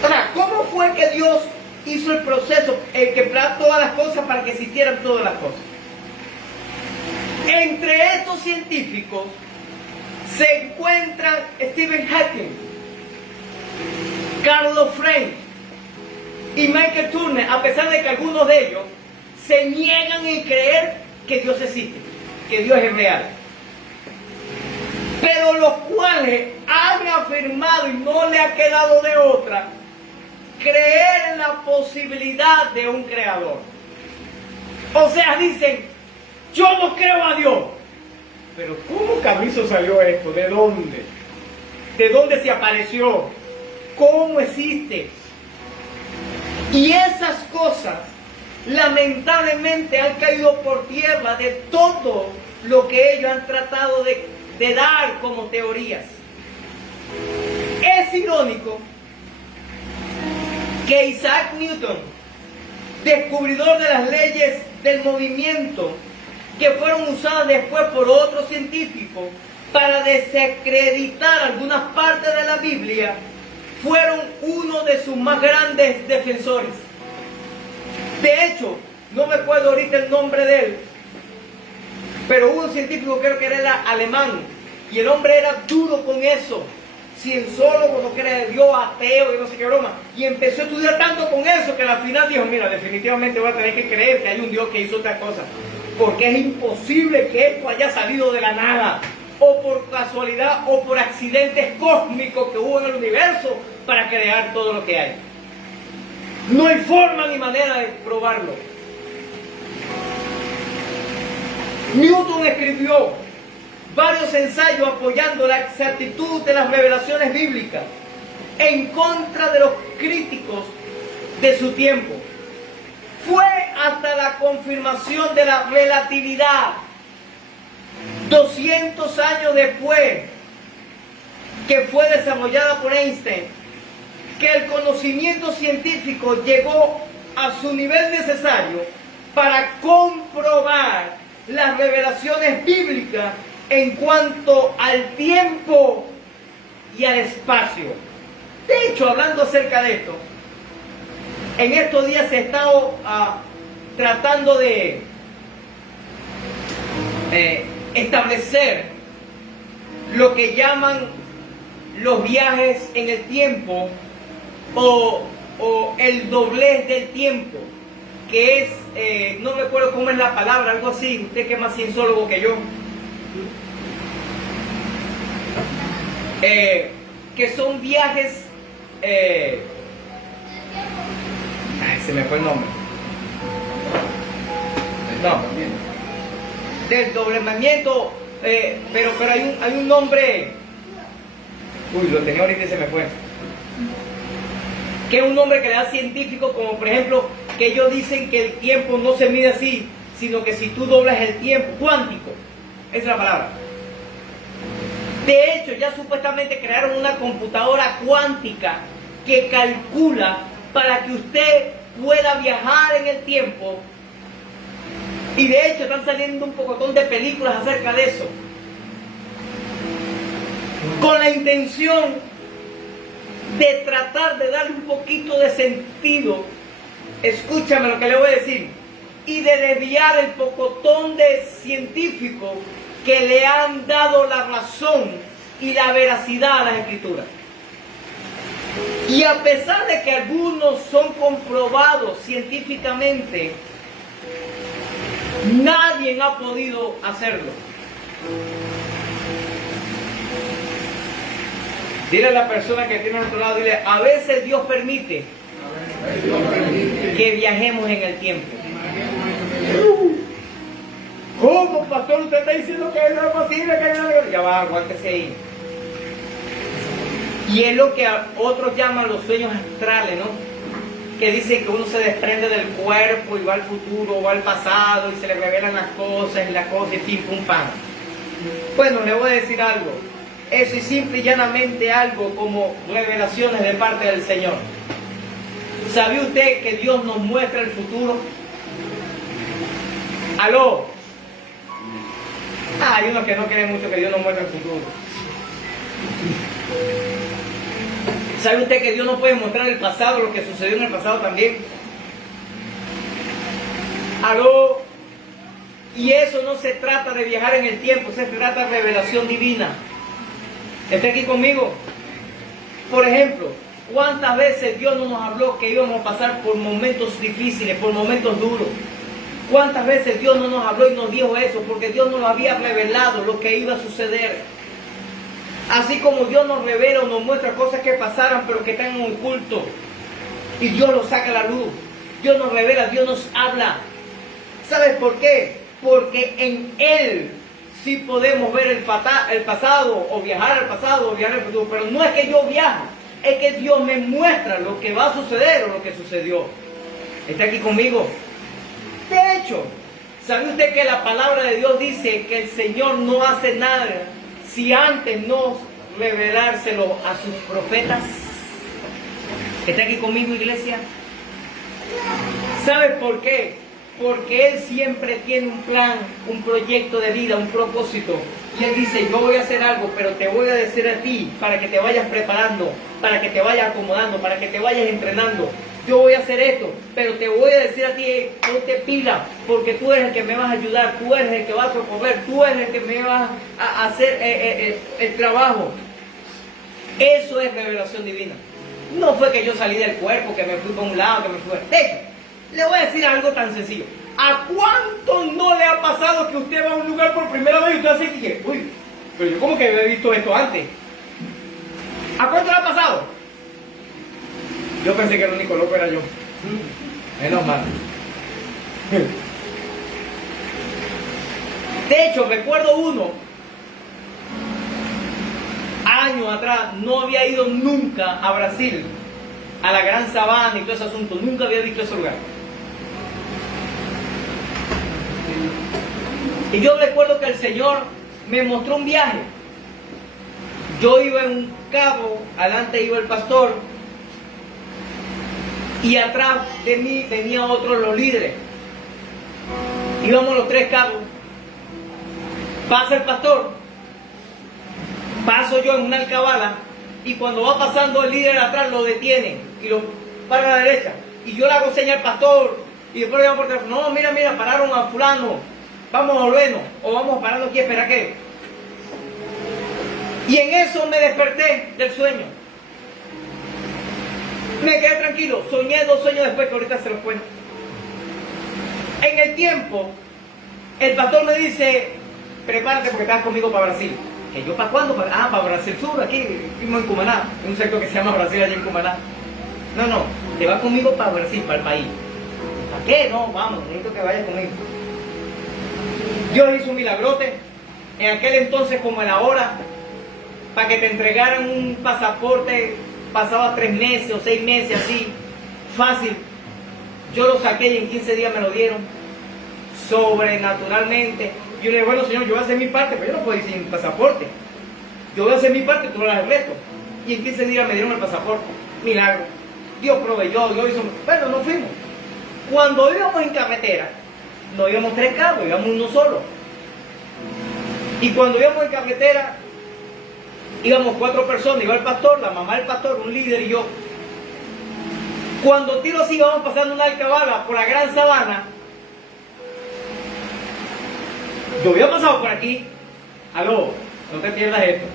Ahora, ¿cómo fue que Dios hizo el proceso, el que empleó todas las cosas para que existieran todas las cosas? Entre estos científicos se encuentran Stephen Hawking, Carlos Frey y Michael Turner, a pesar de que algunos de ellos se niegan en creer que Dios existe, que Dios es real. Pero los cuales han afirmado, y no le ha quedado de otra, creer en la posibilidad de un creador. O sea, dicen, yo no creo a Dios. Pero ¿cómo carrizo salió esto? ¿De dónde? ¿De dónde se apareció? ¿Cómo existe? Y esas cosas lamentablemente han caído por tierra de todo lo que ellos han tratado de dar como teorías. Es irónico que Isaac Newton, descubridor de las leyes del movimiento que fueron usadas después por otros científicos para desacreditar algunas partes de la Biblia, fueron uno de sus más grandes defensores. De hecho, no me acuerdo ahorita el nombre de él, pero hubo un científico, creo que era alemán, y el hombre era duro con eso, cienciólogo, no cree Dios, ateo y no sé qué broma, y empezó a estudiar tanto con eso que al final dijo, mira, definitivamente voy a tener que creer que hay un Dios que hizo otra cosa, porque es imposible que esto haya salido de la nada, o por casualidad, o por accidentes cósmicos que hubo en el universo para crear todo lo que hay. No hay forma ni manera de probarlo. Newton escribió varios ensayos apoyando la exactitud de las revelaciones bíblicas en contra de los críticos de su tiempo. Fue hasta la confirmación de la relatividad, 200 años después que fue desarrollada por Einstein, que el conocimiento científico llegó a su nivel necesario para comprobar las revelaciones bíblicas en cuanto al tiempo y al espacio. De hecho, hablando acerca de esto, en estos días se ha estado tratando de establecer lo que llaman los viajes en el tiempo o el doblez del tiempo, que es, no me acuerdo cómo es la palabra, algo así, usted que es más cienciólogo que yo, que son viajes, se me fue el nombre, no, del dobleamiento, pero hay un nombre, uy, lo tenía ahorita y se me fue, que es un nombre que le da científico, como por ejemplo, que ellos dicen que el tiempo no se mide así, sino que si tú doblas el tiempo, cuántico, esa es la palabra. De hecho, ya supuestamente crearon una computadora cuántica que calcula para que usted pueda viajar en el tiempo. Y de hecho están saliendo un pocotón de películas acerca de eso, con la intención de tratar de darle un poquito de sentido, escúchame lo que le voy a decir, y de desviar el pocotón de científicos que le han dado la razón y la veracidad a las escrituras. Y a pesar de que algunos son comprobados científicamente, nadie ha podido hacerlo. Dile a la persona que tiene a otro lado, dile, a veces Dios permite que viajemos en el tiempo. ¿Cómo, pastor? Usted está diciendo que no es posible, que no... Ya va, aguántese ahí. Y es lo que otros llaman los sueños astrales, ¿no? Que dicen que uno se desprende del cuerpo y va al futuro, va al pasado y se le revelan las cosas y las cosas y pim, pum, pam. Bueno, le voy a decir algo. Eso es simple y llanamente algo como revelaciones de parte del Señor. ¿Sabe usted que Dios nos muestra el futuro? ¿Aló? Hay unos que no creen mucho que Dios nos muestre el futuro. ¿Sabe usted que Dios no puede mostrar el pasado, lo que sucedió en el pasado también? ¿Aló? Y eso no se trata de viajar en el tiempo, se trata de revelación divina. ¿Está aquí conmigo? Por ejemplo, ¿cuántas veces Dios no nos habló que íbamos a pasar por momentos difíciles, por momentos duros? ¿Cuántas veces Dios no nos habló y nos dijo eso? Porque Dios nos había revelado lo que iba a suceder. Así como Dios nos revela o nos muestra cosas que pasaran pero que están en oculto, y Dios los saca a la luz. Dios nos revela, Dios nos habla. ¿Sabes por qué? Porque en Él sí podemos ver el pasado, o viajar al pasado, o viajar al futuro. Pero no es que yo viajo, es que Dios me muestra lo que va a suceder o lo que sucedió. ¿Está aquí conmigo? De hecho, ¿sabe usted que la palabra de Dios dice que el Señor no hace nada si antes no revelárselo a sus profetas? ¿Está aquí conmigo, iglesia? ¿Sabes por qué? Porque Él siempre tiene un plan, un proyecto de vida, un propósito. Y Él dice, yo voy a hacer algo, pero te voy a decir a ti para que te vayas preparando, para que te vayas acomodando, para que te vayas entrenando. Yo voy a hacer esto, pero te voy a decir a ti, no te pilas, porque tú eres el que me vas a ayudar, tú eres el que vas a socorrer, tú eres el que me vas a hacer el trabajo. Eso es revelación divina. No fue que yo salí del cuerpo, que me fui para un lado, que me fui. De hecho, le voy a decir algo tan sencillo. ¿A cuánto no le ha pasado que usted va a un lugar por primera vez y usted hace que, uy, pero yo como que había visto esto antes? ¿A cuánto le ha pasado? Yo pensé que el único loco era yo. Menos mal. De hecho, recuerdo uno, años atrás, no había ido nunca a Brasil, a la Gran Sabana y todo ese asunto. Nunca había visto ese lugar. Y yo recuerdo que el Señor me mostró un viaje. Yo iba en un cabo, adelante iba el pastor, y atrás de mí tenía otros los líderes. Íbamos los tres cabos. Pasa el pastor, paso yo en una alcabala, y cuando va pasando el líder atrás lo detiene y lo para a la derecha. Y yo le hago señal al pastor, y después le llamo por teléfono, no, mira, pararon a fulano, vamos a volvernos, o vamos parando aquí, espera qué. Y en eso me desperté del sueño. Me quedé tranquilo, soñé 2 sueños después que ahorita se los cuento. En el tiempo, el pastor me dice, prepárate porque estás conmigo para Brasil. ¿Que yo para cuándo? Para Brasil Sur, aquí mismo en Cumaná, en un sector que se llama Brasil, allí en Cumaná. No, te vas conmigo para Brasil, para el país. ¿Para qué? No, vamos, necesito que vayas conmigo. Dios hizo un milagrote, en aquel entonces como en ahora, para que te entregaran un pasaporte, pasaba 3 meses o 6 meses así, fácil. Yo lo saqué y en 15 días me lo dieron, sobrenaturalmente. Yo le dije, bueno Señor, yo voy a hacer mi parte, pero yo no puedo ir sin pasaporte. Yo voy a hacer mi parte, tú no la haces el resto. Y en 15 días me dieron el pasaporte, milagro. Dios proveyó, Dios hizo... Bueno, nos fuimos. Cuando íbamos en carretera, no íbamos 3 carros, íbamos uno solo. Y cuando íbamos en carretera, íbamos 4 personas, iba el pastor, la mamá del pastor, un líder y yo. Cuando tiro así, íbamos pasando una alcabala por la Gran Sabana. Yo había pasado por aquí. Aló, no te pierdas esto.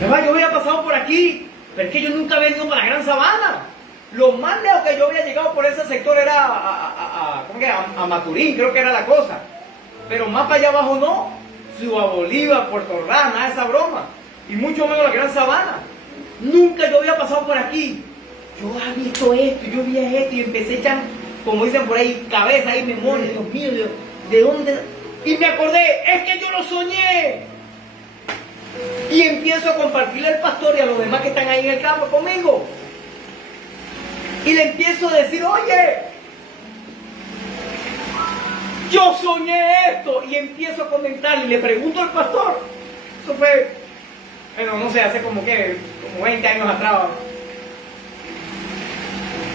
Además, yo había pasado por aquí, pero es que yo nunca había ido para la Gran Sabana. Lo más lejos que yo había llegado por ese sector era a Maturín, creo que era la cosa. Pero más para allá abajo no. Ciudad Bolívar, Puerto Ordaz, nada de esa broma. Y mucho menos la Gran Sabana. Nunca yo había pasado por aquí. Yo había visto esto, yo vi esto y empecé a echar, como dicen por ahí, cabeza y memoria. Dios mío, ¿de dónde? Y me acordé, es que yo lo soñé. Y empiezo a compartirle al pastor y a los demás que están ahí en el campo conmigo. Y le empiezo a decir, oye, yo soñé esto. Y empiezo a comentar y le pregunto al pastor. Eso fue, bueno, no sé, hace como 20 años atrás.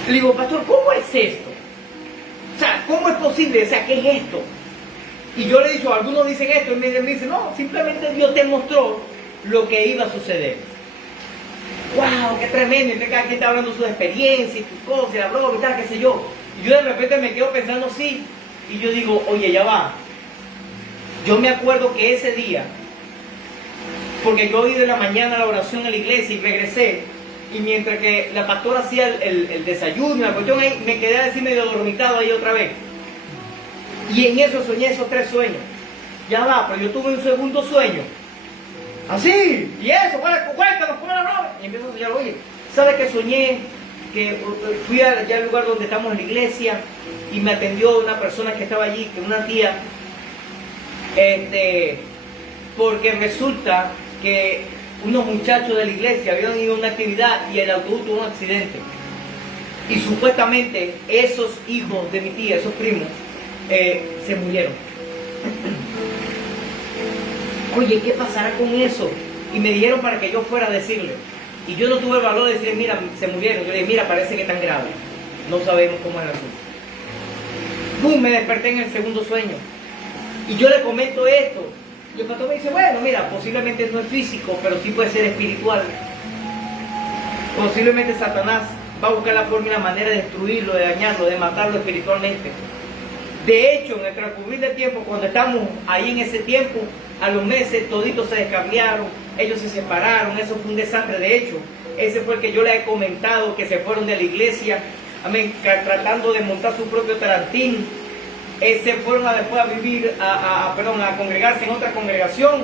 Le digo, pastor, ¿cómo es esto? O sea, ¿cómo es posible? O sea, ¿qué es esto? Y yo le he dicho, algunos dicen esto, y me dicen, no, simplemente Dios te mostró lo que iba a suceder. ¡Wow! ¡Qué tremendo! Y cada quien está hablando de su experiencia y sus cosas, y la broma y tal, qué sé yo. Y yo de repente me quedo pensando así, y yo digo, oye, ya va. Yo me acuerdo que ese día, porque yo iba en la mañana a la oración en la iglesia y regresé, y mientras que la pastora hacía el desayuno, la cuestión ahí, me quedé así medio dormitado ahí otra vez. Y en eso soñé esos 3 sueños. Ya va, pero yo tuve un segundo sueño. Así, y eso, cuéntanos, ¿cómo era la broma? Y empiezo a soñar, oye, ¿sabes que soñé? Que fui allá al lugar donde estamos en la iglesia y me atendió una persona que estaba allí, que una tía, porque resulta que unos muchachos de la iglesia habían ido a una actividad y el autobús tuvo un accidente. Y supuestamente esos hijos de mi tía, esos primos, se murieron. Oye, ¿qué pasará con eso? Y me dijeron para que yo fuera a decirle. Y yo no tuve el valor de decir, mira, se murieron. Yo le dije, mira, parece que están graves. No sabemos cómo es el asunto. ¡Pum! Me desperté en el segundo sueño. Y yo le comento esto. Y el pastor me dice, bueno, mira, posiblemente no es físico, pero sí puede ser espiritual. Posiblemente Satanás va a buscar la forma y la manera de destruirlo, de dañarlo, de matarlo espiritualmente. De hecho, en el transcurrir del tiempo, cuando estamos ahí en ese tiempo, a los meses toditos se descarriaron, ellos se separaron, eso fue un desastre. De hecho, ese fue el que yo le he comentado, que se fueron de la iglesia, amén, tratando de montar su propio tarantín. Se fueron después a vivir, a congregarse en otra congregación,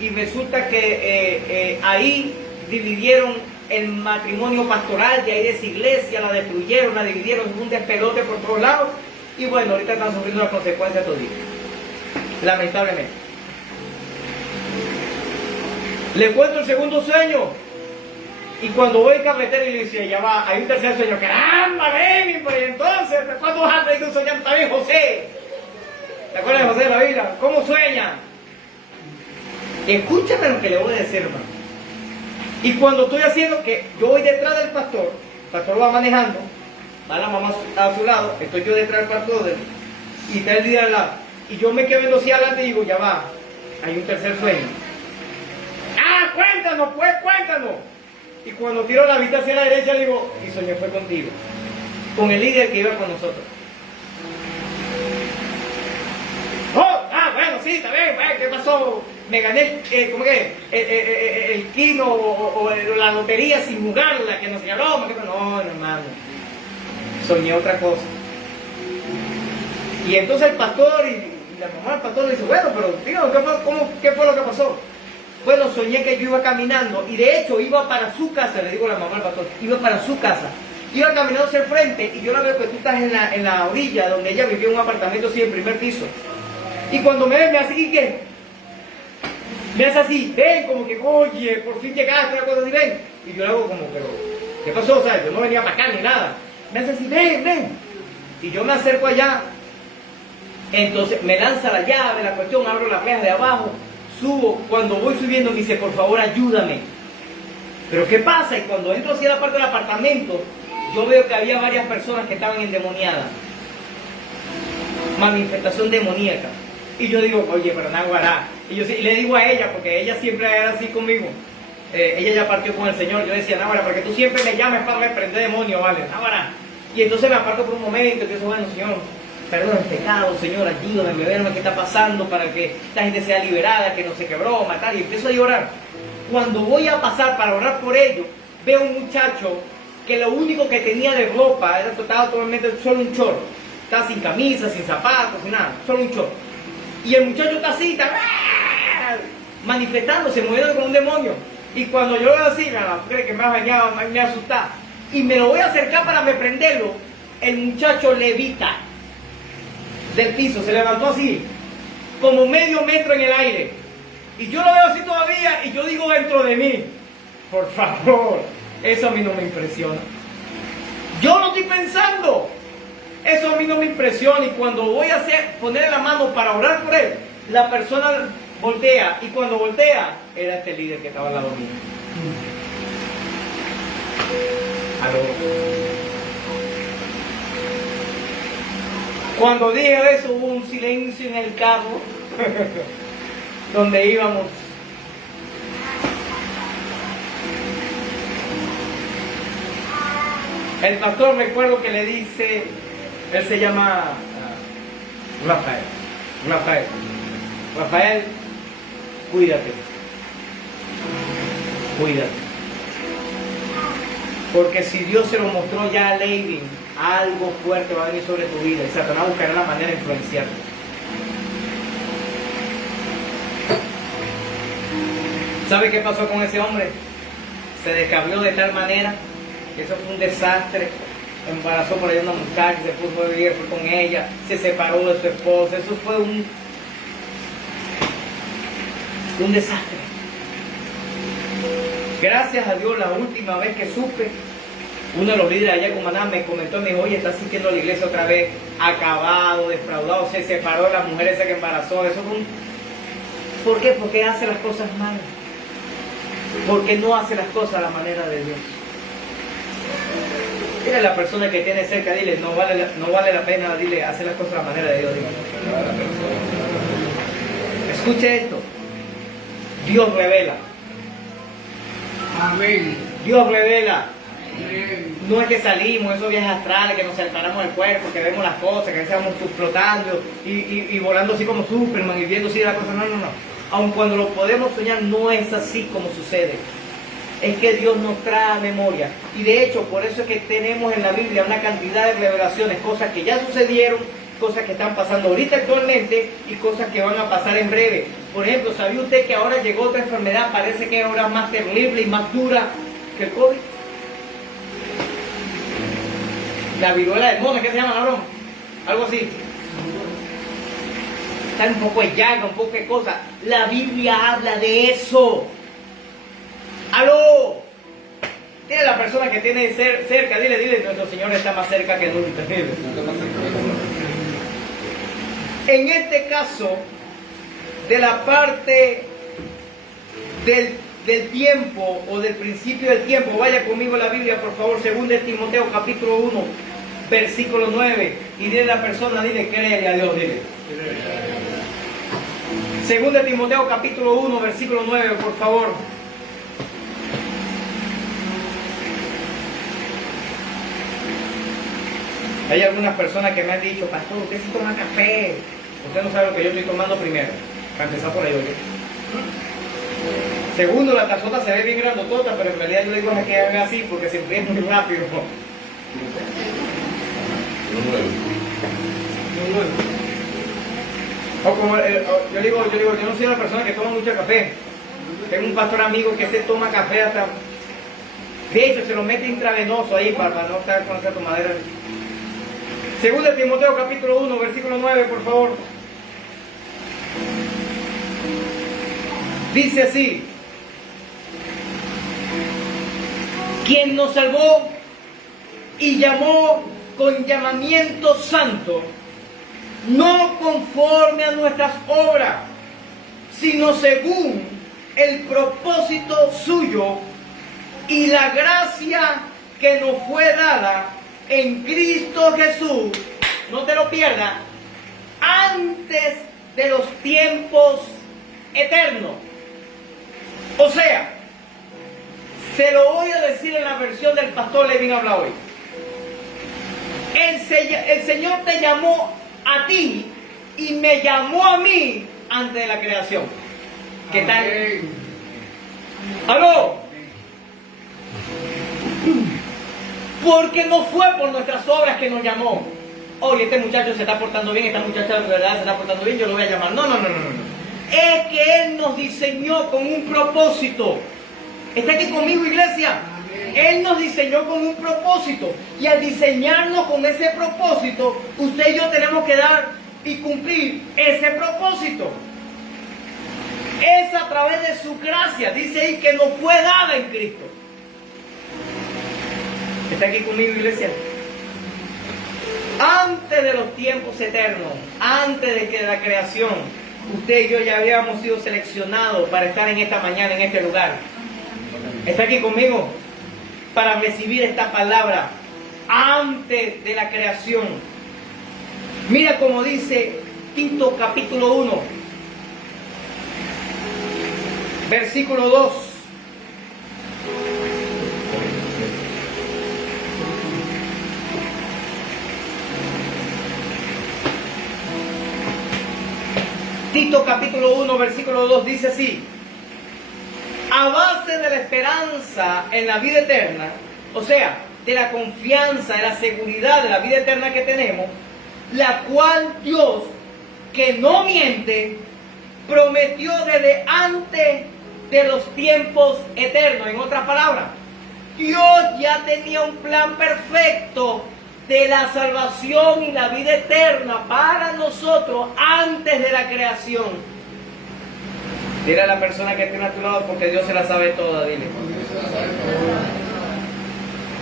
y resulta que ahí dividieron el matrimonio pastoral de ahí de esa iglesia, la destruyeron, la dividieron, un despelote por todos lados, y bueno, ahorita están sufriendo las consecuencias todavía, lamentablemente. Le cuento el segundo sueño, y cuando voy carretera y le dice, ya va, hay un tercer sueño, caramba, ven, pues entonces, ¿cuándo vas a tener que soñar también, José? ¿Te acuerdas de José de la Biblia? ¿Cómo sueña? Escúchame lo que le voy a decir, hermano. Y cuando estoy haciendo que yo voy detrás del pastor, el pastor va manejando, va la mamá a su lado, estoy yo detrás del pastor y está el líder al lado. Y yo me quedo viendo hacia adelante y digo, ya va, hay un tercer sueño. ¡Ah, cuéntanos, pues, cuéntanos! Y cuando tiro la vista hacia la derecha, le digo, y soñé fue contigo, con el líder que iba con nosotros. ¡Oh! Ah, bueno, sí, está bien, ¿qué pasó? Me gané, ¿cómo que? El kino o la lotería sin jugarla, que no se broma. No, hermano, soñé otra cosa. Y entonces el pastor y la mamá del pastor le dice, bueno, pero dígame, ¿qué fue lo que pasó? Bueno, soñé que yo iba caminando, y de hecho iba para su casa, le digo a la mamá del pastor, iba para su casa. Iba caminando hacia el frente, y yo la veo que tú estás en la orilla, donde ella vivía en un apartamento así, en primer piso. Y cuando me ve, me hace, ¿y qué? Me hace así, ven, como que, oye, por fin llegaste, una cosa así, ven. Y yo le hago como, pero, ¿qué pasó? O sea, yo no venía para acá ni nada. Me hace así, ven. Y yo me acerco allá. Entonces me lanza la llave, la cuestión, abro la reja de abajo, subo. Cuando voy subiendo me dice, por favor, ayúdame. Pero ¿qué pasa? Y cuando entro hacia la parte del apartamento, yo veo que había varias personas que estaban endemoniadas. Manifestación demoníaca. Y yo digo, oye, pero Naguará. Y yo le digo a ella, porque ella siempre era así conmigo. Ella ya partió con el Señor. Yo decía, Naguará, porque tú siempre me llamas para reprender demonios, ¿vale? Naguará. Y entonces me aparto por un momento, y yo digo, bueno, Señor, perdón el pecado, Señor, ayúdame, verme qué está pasando para que esta gente sea liberada, que no se quebró, matar. Y empiezo a llorar. Cuando voy a pasar para orar por ellos, veo un muchacho que lo único que tenía de ropa estaba totalmente solo un short. Está sin camisa, sin zapatos, sin nada, solo un short. Y el muchacho está así, está manifestándose, moviendo como un demonio. Y cuando yo lo veo así, creo que me ha asustado. Y me lo voy a acercar para reprenderlo. El muchacho levita del piso, se levantó así, como medio metro en el aire. Y yo lo veo así todavía, y yo digo dentro de mí, por favor, eso a mí no me impresiona. Yo no estoy pensando. Eso a mí no me impresiona, y cuando voy a ponerle la mano para orar por él, la persona voltea, y cuando voltea, era este líder que estaba al lado mío. Aló. Cuando dije eso, hubo un silencio en el carro donde íbamos. El pastor, recuerdo que le dice, él se llama Rafael, cuídate, porque si Dios se lo mostró ya a Levin, algo fuerte va a venir sobre tu vida, y Satanás buscará la manera de influenciarte. ¿Sabe qué pasó con ese hombre? Se descarrió de tal manera que eso fue un desastre. Embarazó por ahí una muchacha, se puso a vivir con ella, se separó de su esposa. Eso fue un desastre. Gracias a Dios, la última vez que supe, uno de los líderes allá en Cumaná me comentó, me dijo, oye, está asistiendo a la iglesia otra vez, acabado, defraudado, se separó de la mujer esa que embarazó. Eso fue un... ¿Por qué? Porque hace las cosas mal. Porque no hace las cosas a la manera de Dios. Dile a la persona que tiene cerca, dile, no vale la pena, dile, hacer las cosas de la manera de Dios. Dile. Escuche esto. Dios revela. Amén. Dios revela. Amén. No es que salimos, esos viajes astrales, que nos separamos del cuerpo, que vemos las cosas, que estamos flotando y volando así como Superman y viendo así la cosa. No. Aun cuando lo podemos soñar, no es así como sucede. Es que Dios nos trae a memoria. Y de hecho, por eso es que tenemos en la Biblia una cantidad de revelaciones, cosas que ya sucedieron, cosas que están pasando ahorita actualmente y cosas que van a pasar en breve. Por ejemplo, ¿sabía usted que ahora llegó otra enfermedad? Parece que es ahora más terrible y más dura que el COVID. La viruela del mono, ¿qué se llama la broma? Algo así. Está un poco de llaga, un poco de cosas. La Biblia habla de eso. ¡Aló! Dile a la persona que tiene cerca, dile, nuestro Señor está más cerca que nunca. En este caso, de la parte del tiempo o del principio del tiempo, vaya conmigo a la Biblia, por favor, 2 de Timoteo capítulo 1, versículo 9, y dile a la persona, dile, créele a Dios, dile. 2 de Timoteo capítulo 1, versículo 9, por favor. Hay algunas personas que me han dicho, pastor, usted sí toma café. Usted no sabe lo que yo estoy tomando primero. Para empezar por ahí, oye. Segundo, la tazota se ve bien grandotota, pero en realidad yo le digo a que hagan así porque se enfrían muy rápido. O como yo digo, yo no soy una persona que toma mucho café. Tengo un pastor amigo que se toma café hasta... De hecho, se lo mete intravenoso ahí para no estar con esa tomadera. 2 de Timoteo capítulo 1, versículo 9, por favor. Dice así: quien nos salvó y llamó con llamamiento santo, no conforme a nuestras obras, sino según el propósito suyo y la gracia que nos fue dada en Cristo Jesús, no te lo pierdas, antes de los tiempos eternos. O sea, se lo voy a decir en la versión del pastor Levin habla hoy. El Señor te llamó a ti y me llamó a mí antes de la creación. ¿Qué tal? ¿Aló? Porque no fue por nuestras obras que nos llamó. Oye, este muchacho se está portando bien, esta muchacha de verdad se está portando bien, yo lo voy a llamar. No. Es que Él nos diseñó con un propósito. ¿Está aquí conmigo, iglesia? Él nos diseñó con un propósito. Y al diseñarnos con ese propósito, usted y yo tenemos que dar y cumplir ese propósito. Es a través de su gracia, dice ahí, que nos fue dada en Cristo. ¿Está aquí conmigo, iglesia? Antes de los tiempos eternos, antes de que la creación, usted y yo ya habíamos sido seleccionados para estar en esta mañana, en este lugar. ¿Está aquí conmigo? Para recibir esta palabra antes de la creación. Mira cómo dice Tito capítulo 1, versículo 2. Tito capítulo 1, versículo 2 dice así: a base de la esperanza en la vida eterna, o sea, de la confianza, de la seguridad de la vida eterna que tenemos, la cual Dios, que no miente, prometió desde antes de los tiempos eternos. En otras palabras, Dios ya tenía un plan perfecto de la salvación y la vida eterna para nosotros antes de la creación. Dile a la persona que tiene a tu lado, porque Dios se la sabe toda, dile.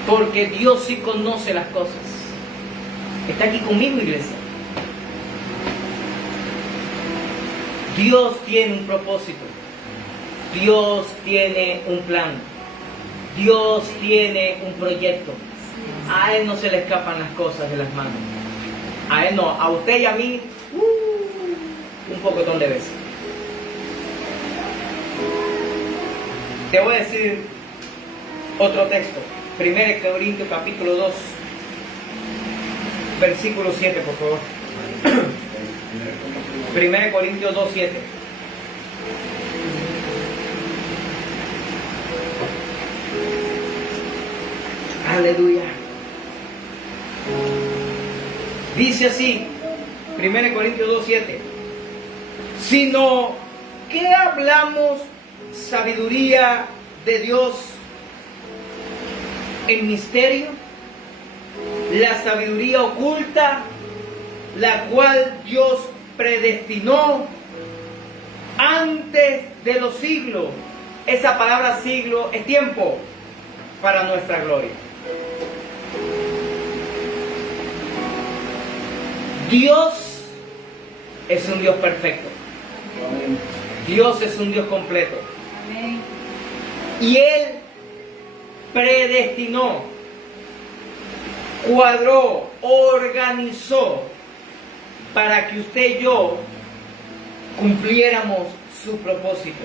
Porque Dios sí conoce las cosas. ¿Está aquí conmigo, iglesia? Dios tiene un propósito. Dios tiene un plan. Dios tiene un proyecto. A Él no se le escapan las cosas de las manos. A Él no, a usted y a mí, un pocotón de veces. Te voy a decir otro texto. 1 Corintios capítulo 2, versículo 7, por favor. 1 Corintios 2, 7. Aleluya. Dice así, 1 Corintios 2, 7. Sino que hablamos sabiduría de Dios en misterio, la sabiduría oculta, la cual Dios predestinó antes de los siglos. Esa palabra siglo es tiempo para nuestra gloria. Dios es un Dios perfecto. Dios es un Dios completo. Y Él predestinó, cuadró, organizó para que usted y yo cumpliéramos su propósito.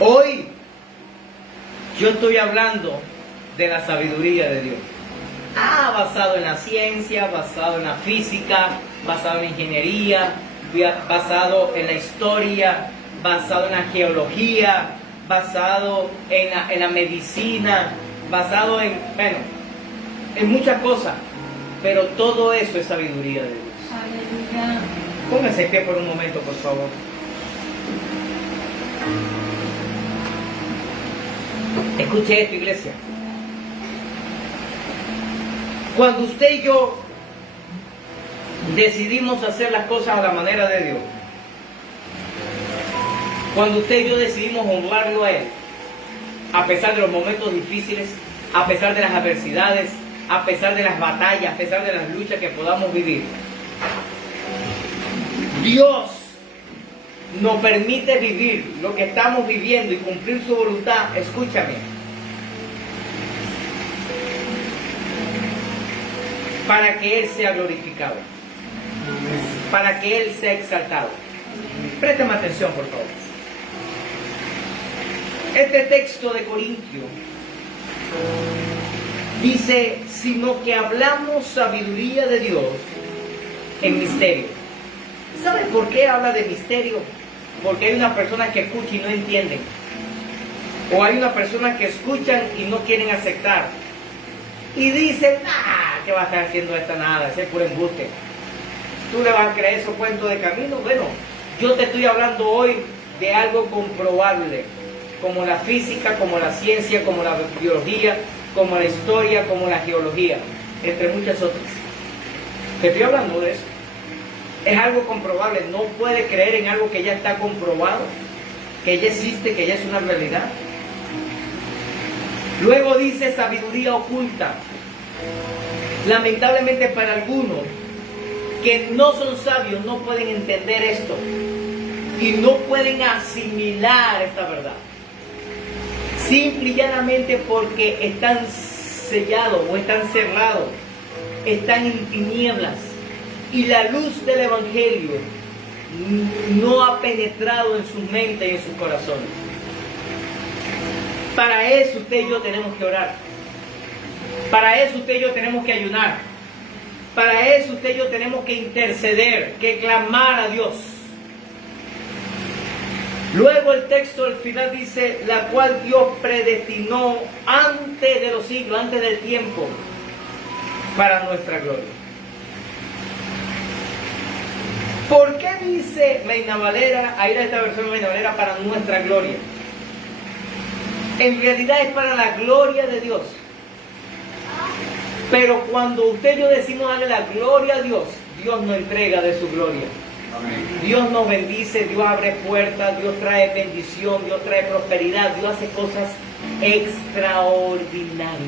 Hoy yo estoy hablando de la sabiduría de Dios. Basado en la ciencia, basado en la física, basado en la ingeniería, basado en la historia, basado en la geología, basado en la medicina, basado en muchas cosas. Pero todo eso es sabiduría de Dios. Aleluya. Pónganse de pie por un momento, por favor. Escuche esto, iglesia. Cuando usted y yo decidimos hacer las cosas a la manera de Dios, cuando usted y yo decidimos honrarlo a Él, a pesar de los momentos difíciles, a pesar de las adversidades, a pesar de las batallas, a pesar de las luchas que podamos vivir, Dios nos permite vivir lo que estamos viviendo y cumplir su voluntad. Escúchame, para que Él sea glorificado, para que Él sea exaltado. Préstame atención, por favor. Este texto de Corintios dice, sino que hablamos sabiduría de Dios en misterio. ¿Sabe por qué habla de misterio? Porque hay unas personas que escuchan y no entienden. O hay unas personas que escuchan y no quieren aceptar. Y dicen, ¿qué va a estar haciendo esta nada? Ese es puro embuste. ¿Tú le vas a creer esos cuentos de camino? Bueno, yo te estoy hablando hoy de algo comprobable, como la física, como la ciencia, como la biología, como la historia, como la geología, entre muchas otras. Te estoy hablando de eso. Es algo comprobable. No puede creer en algo que ya está comprobado, que ya existe, que ya es una realidad. Luego dice sabiduría oculta. Lamentablemente para algunos que no son sabios no pueden entender esto y no pueden asimilar esta verdad. Simple y llanamente porque están sellados o están cerrados, están en tinieblas y la luz del Evangelio no ha penetrado en sus mentes y en sus corazones. Para eso usted y yo tenemos que orar. Para eso usted y yo tenemos que ayunar. Para eso usted y yo tenemos que interceder, que clamar a Dios. Luego el texto al final dice, la cual Dios predestinó antes de los siglos, antes del tiempo, para nuestra gloria. ¿Por qué dice Reina Valera, ahí está esta versión Reina Valera, para nuestra gloria? En realidad es para la gloria de Dios. Pero cuando usted y yo decimos darle la gloria a Dios, Dios nos entrega de su gloria. Amén. Dios nos bendice, Dios abre puertas, Dios trae bendición, Dios trae prosperidad, Dios hace cosas extraordinarias.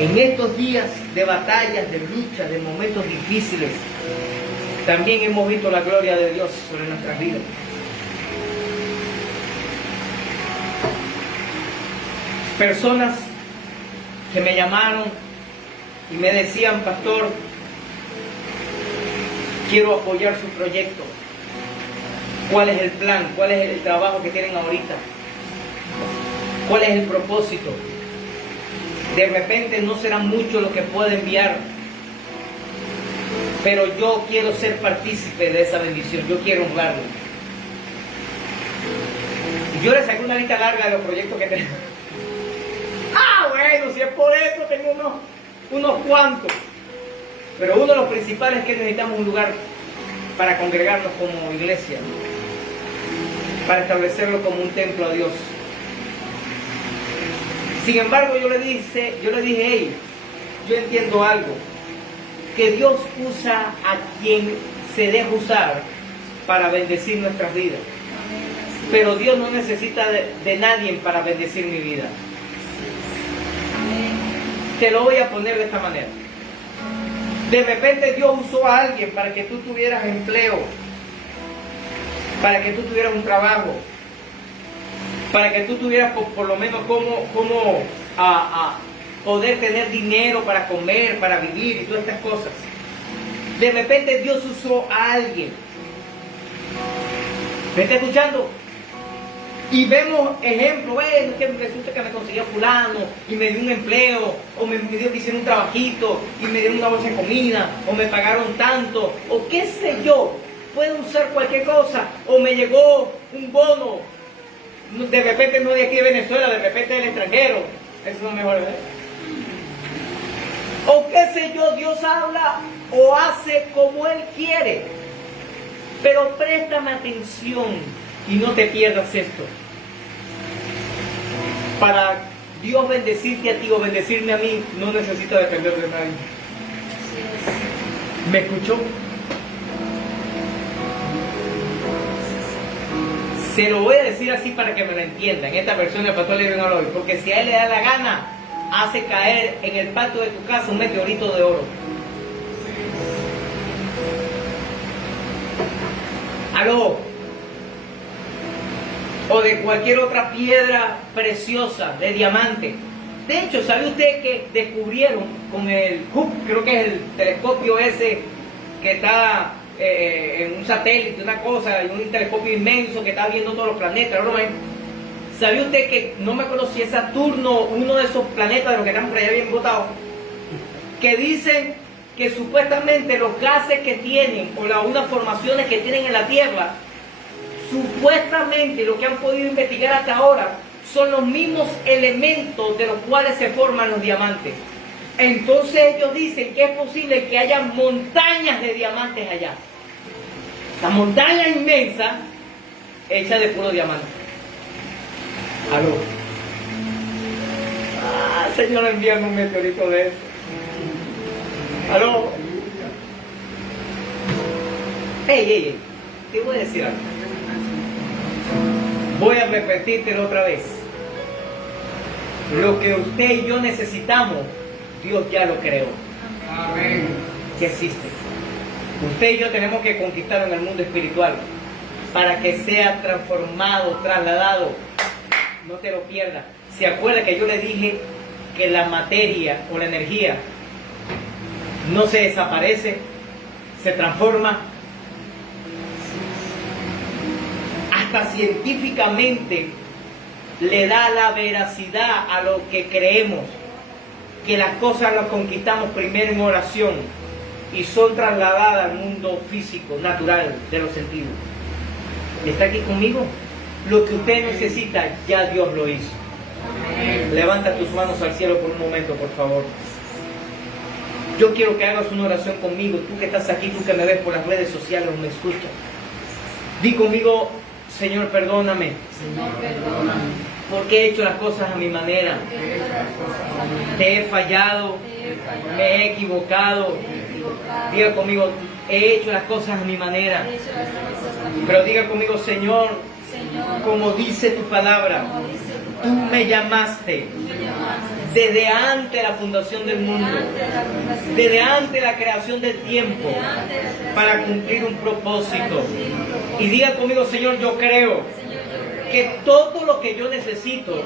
En estos días de batallas, de luchas, de momentos difíciles, también hemos visto la gloria de Dios sobre nuestras vidas. Personas que me llamaron y me decían: pastor, quiero apoyar su proyecto. ¿Cuál es el plan? ¿Cuál es el trabajo que tienen ahorita? ¿Cuál es el propósito? De repente no será mucho lo que puedo enviar, pero yo quiero ser partícipe de esa bendición. Yo quiero honrarlo. Yo les saqué una lista larga de los proyectos que tenemos. Bueno, si es por eso, tengo unos cuantos. Pero uno de los principales es que necesitamos un lugar para congregarnos como iglesia, para establecerlo como un templo a Dios. Sin embargo, yo le dije, hey, yo entiendo algo, que Dios usa a quien se deja usar para bendecir nuestras vidas. Pero Dios no necesita de nadie para bendecir mi vida. Te lo voy a poner de esta manera. De repente Dios usó a alguien para que tú tuvieras empleo, para que tú tuvieras un trabajo, para que tú tuvieras por lo menos cómo poder tener dinero para comer, para vivir y todas estas cosas. De repente Dios usó a alguien. ¿Me está escuchando? Y vemos ejemplos, bueno, que resulta que me consiguió fulano y me dio un empleo, o me dio que hicieron un trabajito y me dieron una bolsa de comida, o me pagaron tanto, o qué sé yo, puede usar cualquier cosa, o me llegó un bono, de repente no de aquí de Venezuela, de repente del extranjero, eso no es mejor, ¿verdad? O qué sé yo, Dios habla o hace como Él quiere, pero préstame atención. Y no te pierdas esto. Para Dios bendecirte a ti o bendecirme a mí, no necesita depender de nadie. ¿Me escuchó? Se lo voy a decir así para que me lo entiendan. Esta versión del pastor Living Aloy. Porque si a él le da la gana, hace caer en el patio de tu casa un meteorito de oro. Aló. O de cualquier otra piedra preciosa, de diamante. De hecho, ¿sabe usted que descubrieron con el Hubble, creo que es el telescopio ese que está en un satélite, una cosa, un telescopio inmenso que está viendo todos los planetas, ¿no? ¿Sabe usted que, no me acuerdo si es Saturno, uno de esos planetas de los que están por allá bien botados, que dicen que supuestamente los gases que tienen o unas formaciones que tienen en la Tierra, supuestamente lo que han podido investigar hasta ahora son los mismos elementos de los cuales se forman los diamantes? Entonces ellos dicen que es posible que haya montañas de diamantes allá. La montaña inmensa hecha de puro diamante. Aló. Señor, envíame un meteorito de eso. Aló. Hey, te voy a decir algo. Voy a repetírtelo otra vez. Lo que usted y yo necesitamos, Dios ya lo creó. Amén. Que existe. Usted y yo tenemos que conquistarlo en el mundo espiritual para que sea transformado, trasladado. No te lo pierdas. ¿Se acuerda que yo le dije que la materia o la energía no se desaparece, se transforma? Hasta científicamente le da la veracidad a lo que creemos, que las cosas las conquistamos primero en oración y son trasladadas al mundo físico, natural, de los sentidos. ¿Está aquí conmigo? Lo que usted necesita, ya Dios lo hizo. Amén. Levanta tus manos al cielo por un momento, por favor. Yo quiero que hagas una oración conmigo, tú que estás aquí, tú que me ves por las redes sociales o me escuchas. Di conmigo: Señor, perdóname. Señor, perdóname. Porque he hecho las cosas a mi manera. Te he fallado. Me he equivocado. Diga conmigo: he hecho las cosas a mi manera. Pero diga conmigo: Señor, como dice tu palabra, tú me llamaste desde antes de la fundación del mundo, desde antes de la creación del tiempo, para cumplir un propósito. Y diga conmigo, Señor, yo creo que todo lo que yo necesito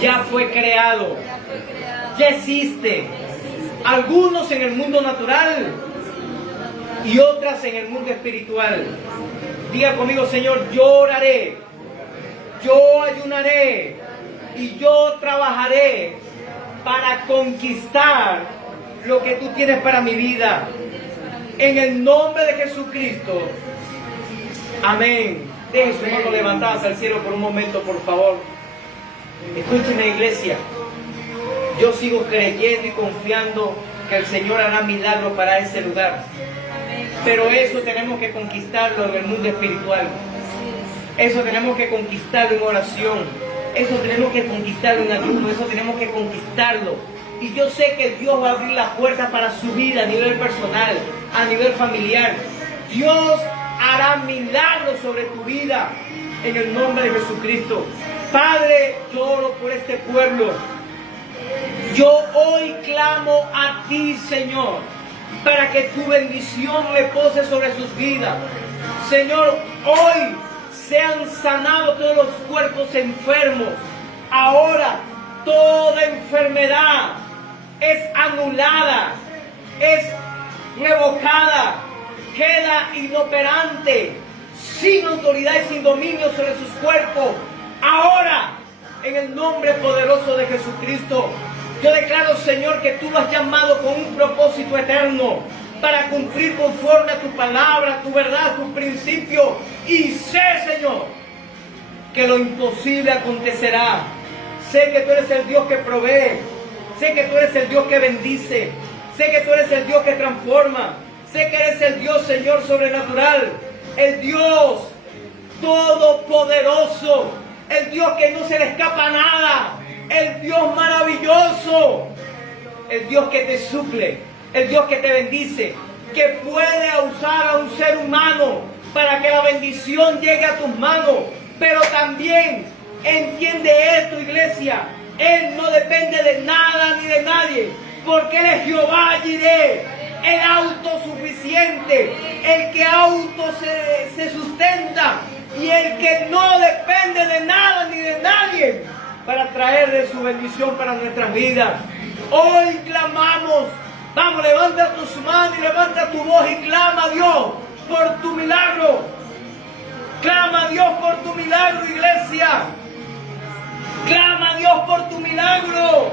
ya fue creado, ya existe. Algunos en el mundo natural y otras en el mundo espiritual. Diga conmigo, Señor, yo oraré, yo ayunaré y yo trabajaré para conquistar lo que tú tienes para mi vida. En el nombre de Jesucristo. Amén. Deje su mano levantada hacia el cielo por un momento, por favor. Escúcheme, iglesia. Yo sigo creyendo y confiando que el Señor hará milagros para ese lugar. Pero eso tenemos que conquistarlo en el mundo espiritual. Eso tenemos que conquistarlo en oración. Eso tenemos que conquistarlo en ayuno. Eso tenemos que conquistarlo. Y yo sé que Dios va a abrir las puertas para su vida a nivel personal, a nivel familiar. Dios hará milagros sobre tu vida en el nombre de Jesucristo. Padre, yo oro por este pueblo. Yo hoy clamo a ti, Señor, para que tu bendición repose sobre sus vidas. Señor, hoy sean sanados todos los cuerpos enfermos. Ahora toda enfermedad es anulada, es revocada, queda inoperante, sin autoridad y sin dominio sobre sus cuerpos. Ahora, en el nombre poderoso de Jesucristo, yo declaro, Señor, que tú lo has llamado con un propósito eterno para cumplir conforme a tu palabra, tu verdad, tu principio. Y sé, Señor, que lo imposible acontecerá. Sé que tú eres el Dios que provee. Sé que tú eres el Dios que bendice. Sé que tú eres el Dios que transforma. Sé que eres el Dios, Señor, sobrenatural. El Dios todopoderoso. El Dios que no se le escapa nada. El Dios maravilloso. El Dios que te suple. El Dios que te bendice. Que puede usar a un ser humano para que la bendición llegue a tus manos. Pero también entiende esto, iglesia. Él no depende de nada ni de nadie. Porque Él es Jehová Jireh, el autosuficiente, el que se sustenta y el que no depende de nada ni de nadie para traer de su bendición para nuestras vidas. Hoy clamamos. Vamos, levanta tus manos y levanta tu voz y clama a Dios por tu milagro. Clama a Dios por tu milagro, iglesia. Clama a Dios por tu milagro.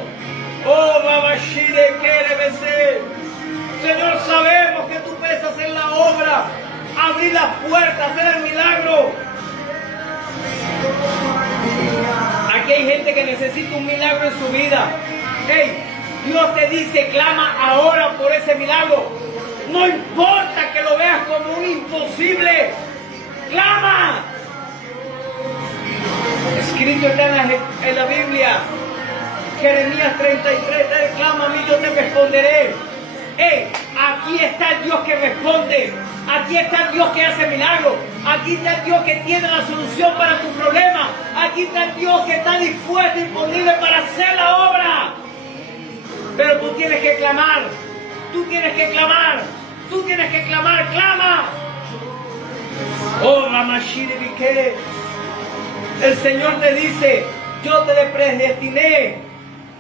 Oh, Babashire, Kerebese. Señor, sabemos que tú puedes hacer la obra, abrir las puertas, hacer el milagro. Aquí hay gente que necesita un milagro en su vida. Hey, Dios te dice, clama ahora por ese milagro. No importa que lo veas como un imposible. ¡Clama! Escrito está en la Biblia. Jeremías 33, clama a mí, yo te responderé. Aquí está el Dios que responde. Aquí está el Dios que hace milagros. Aquí está el Dios que tiene la solución para tu problema. Aquí está el Dios que está dispuesto y disponible para hacer la obra. Pero tú tienes que clamar. Tú tienes que clamar. Tú tienes que clamar. ¡Clama! Oh, Ramashiri Bike. El Señor te dice, yo te predestiné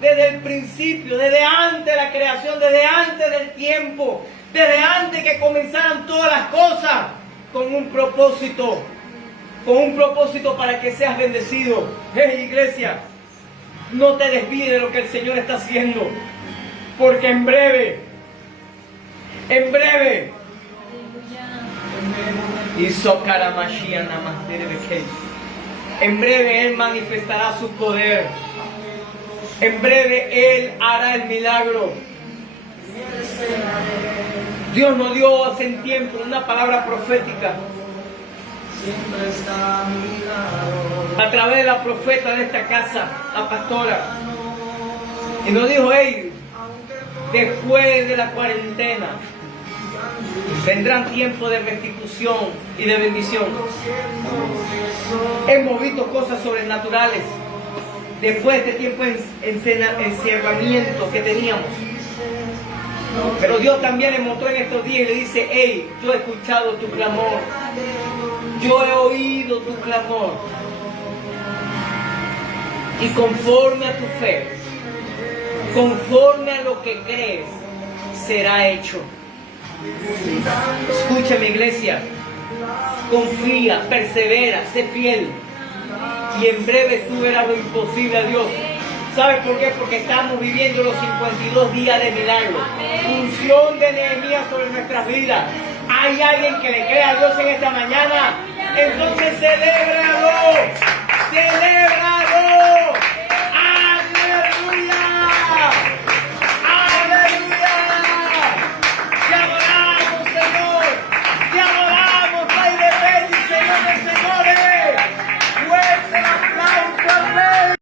desde el principio, desde antes de la creación, desde antes del tiempo, desde antes que comenzaran todas las cosas, con un propósito para que seas bendecido. Hey, iglesia, no te desvíes de lo que el Señor está haciendo, porque en breve, en breve Él manifestará su poder. En breve Él hará el milagro. Dios nos dio hace un tiempo una palabra profética a través de la profeta de esta casa, la pastora, y nos dijo, hey, después de la cuarentena vendrán tiempos de restitución y de bendición. Hemos visto cosas sobrenaturales. después de este tiempo de encerramiento que teníamos. Pero Dios también le mostró en estos días y le dice: hey, yo he escuchado tu clamor, yo he oído tu clamor, y conforme a tu fe, conforme a lo que crees, será hecho. Escucha, mi iglesia, confía, persevera, sé fiel, y en breve tú verás lo imposible a Dios. ¿Sabes por qué? Porque estamos viviendo los 52 días de milagro. Función de Nehemías sobre nuestras vidas. ¿Hay alguien que le crea a Dios en esta mañana? Entonces celébralo. ¡Celébralo!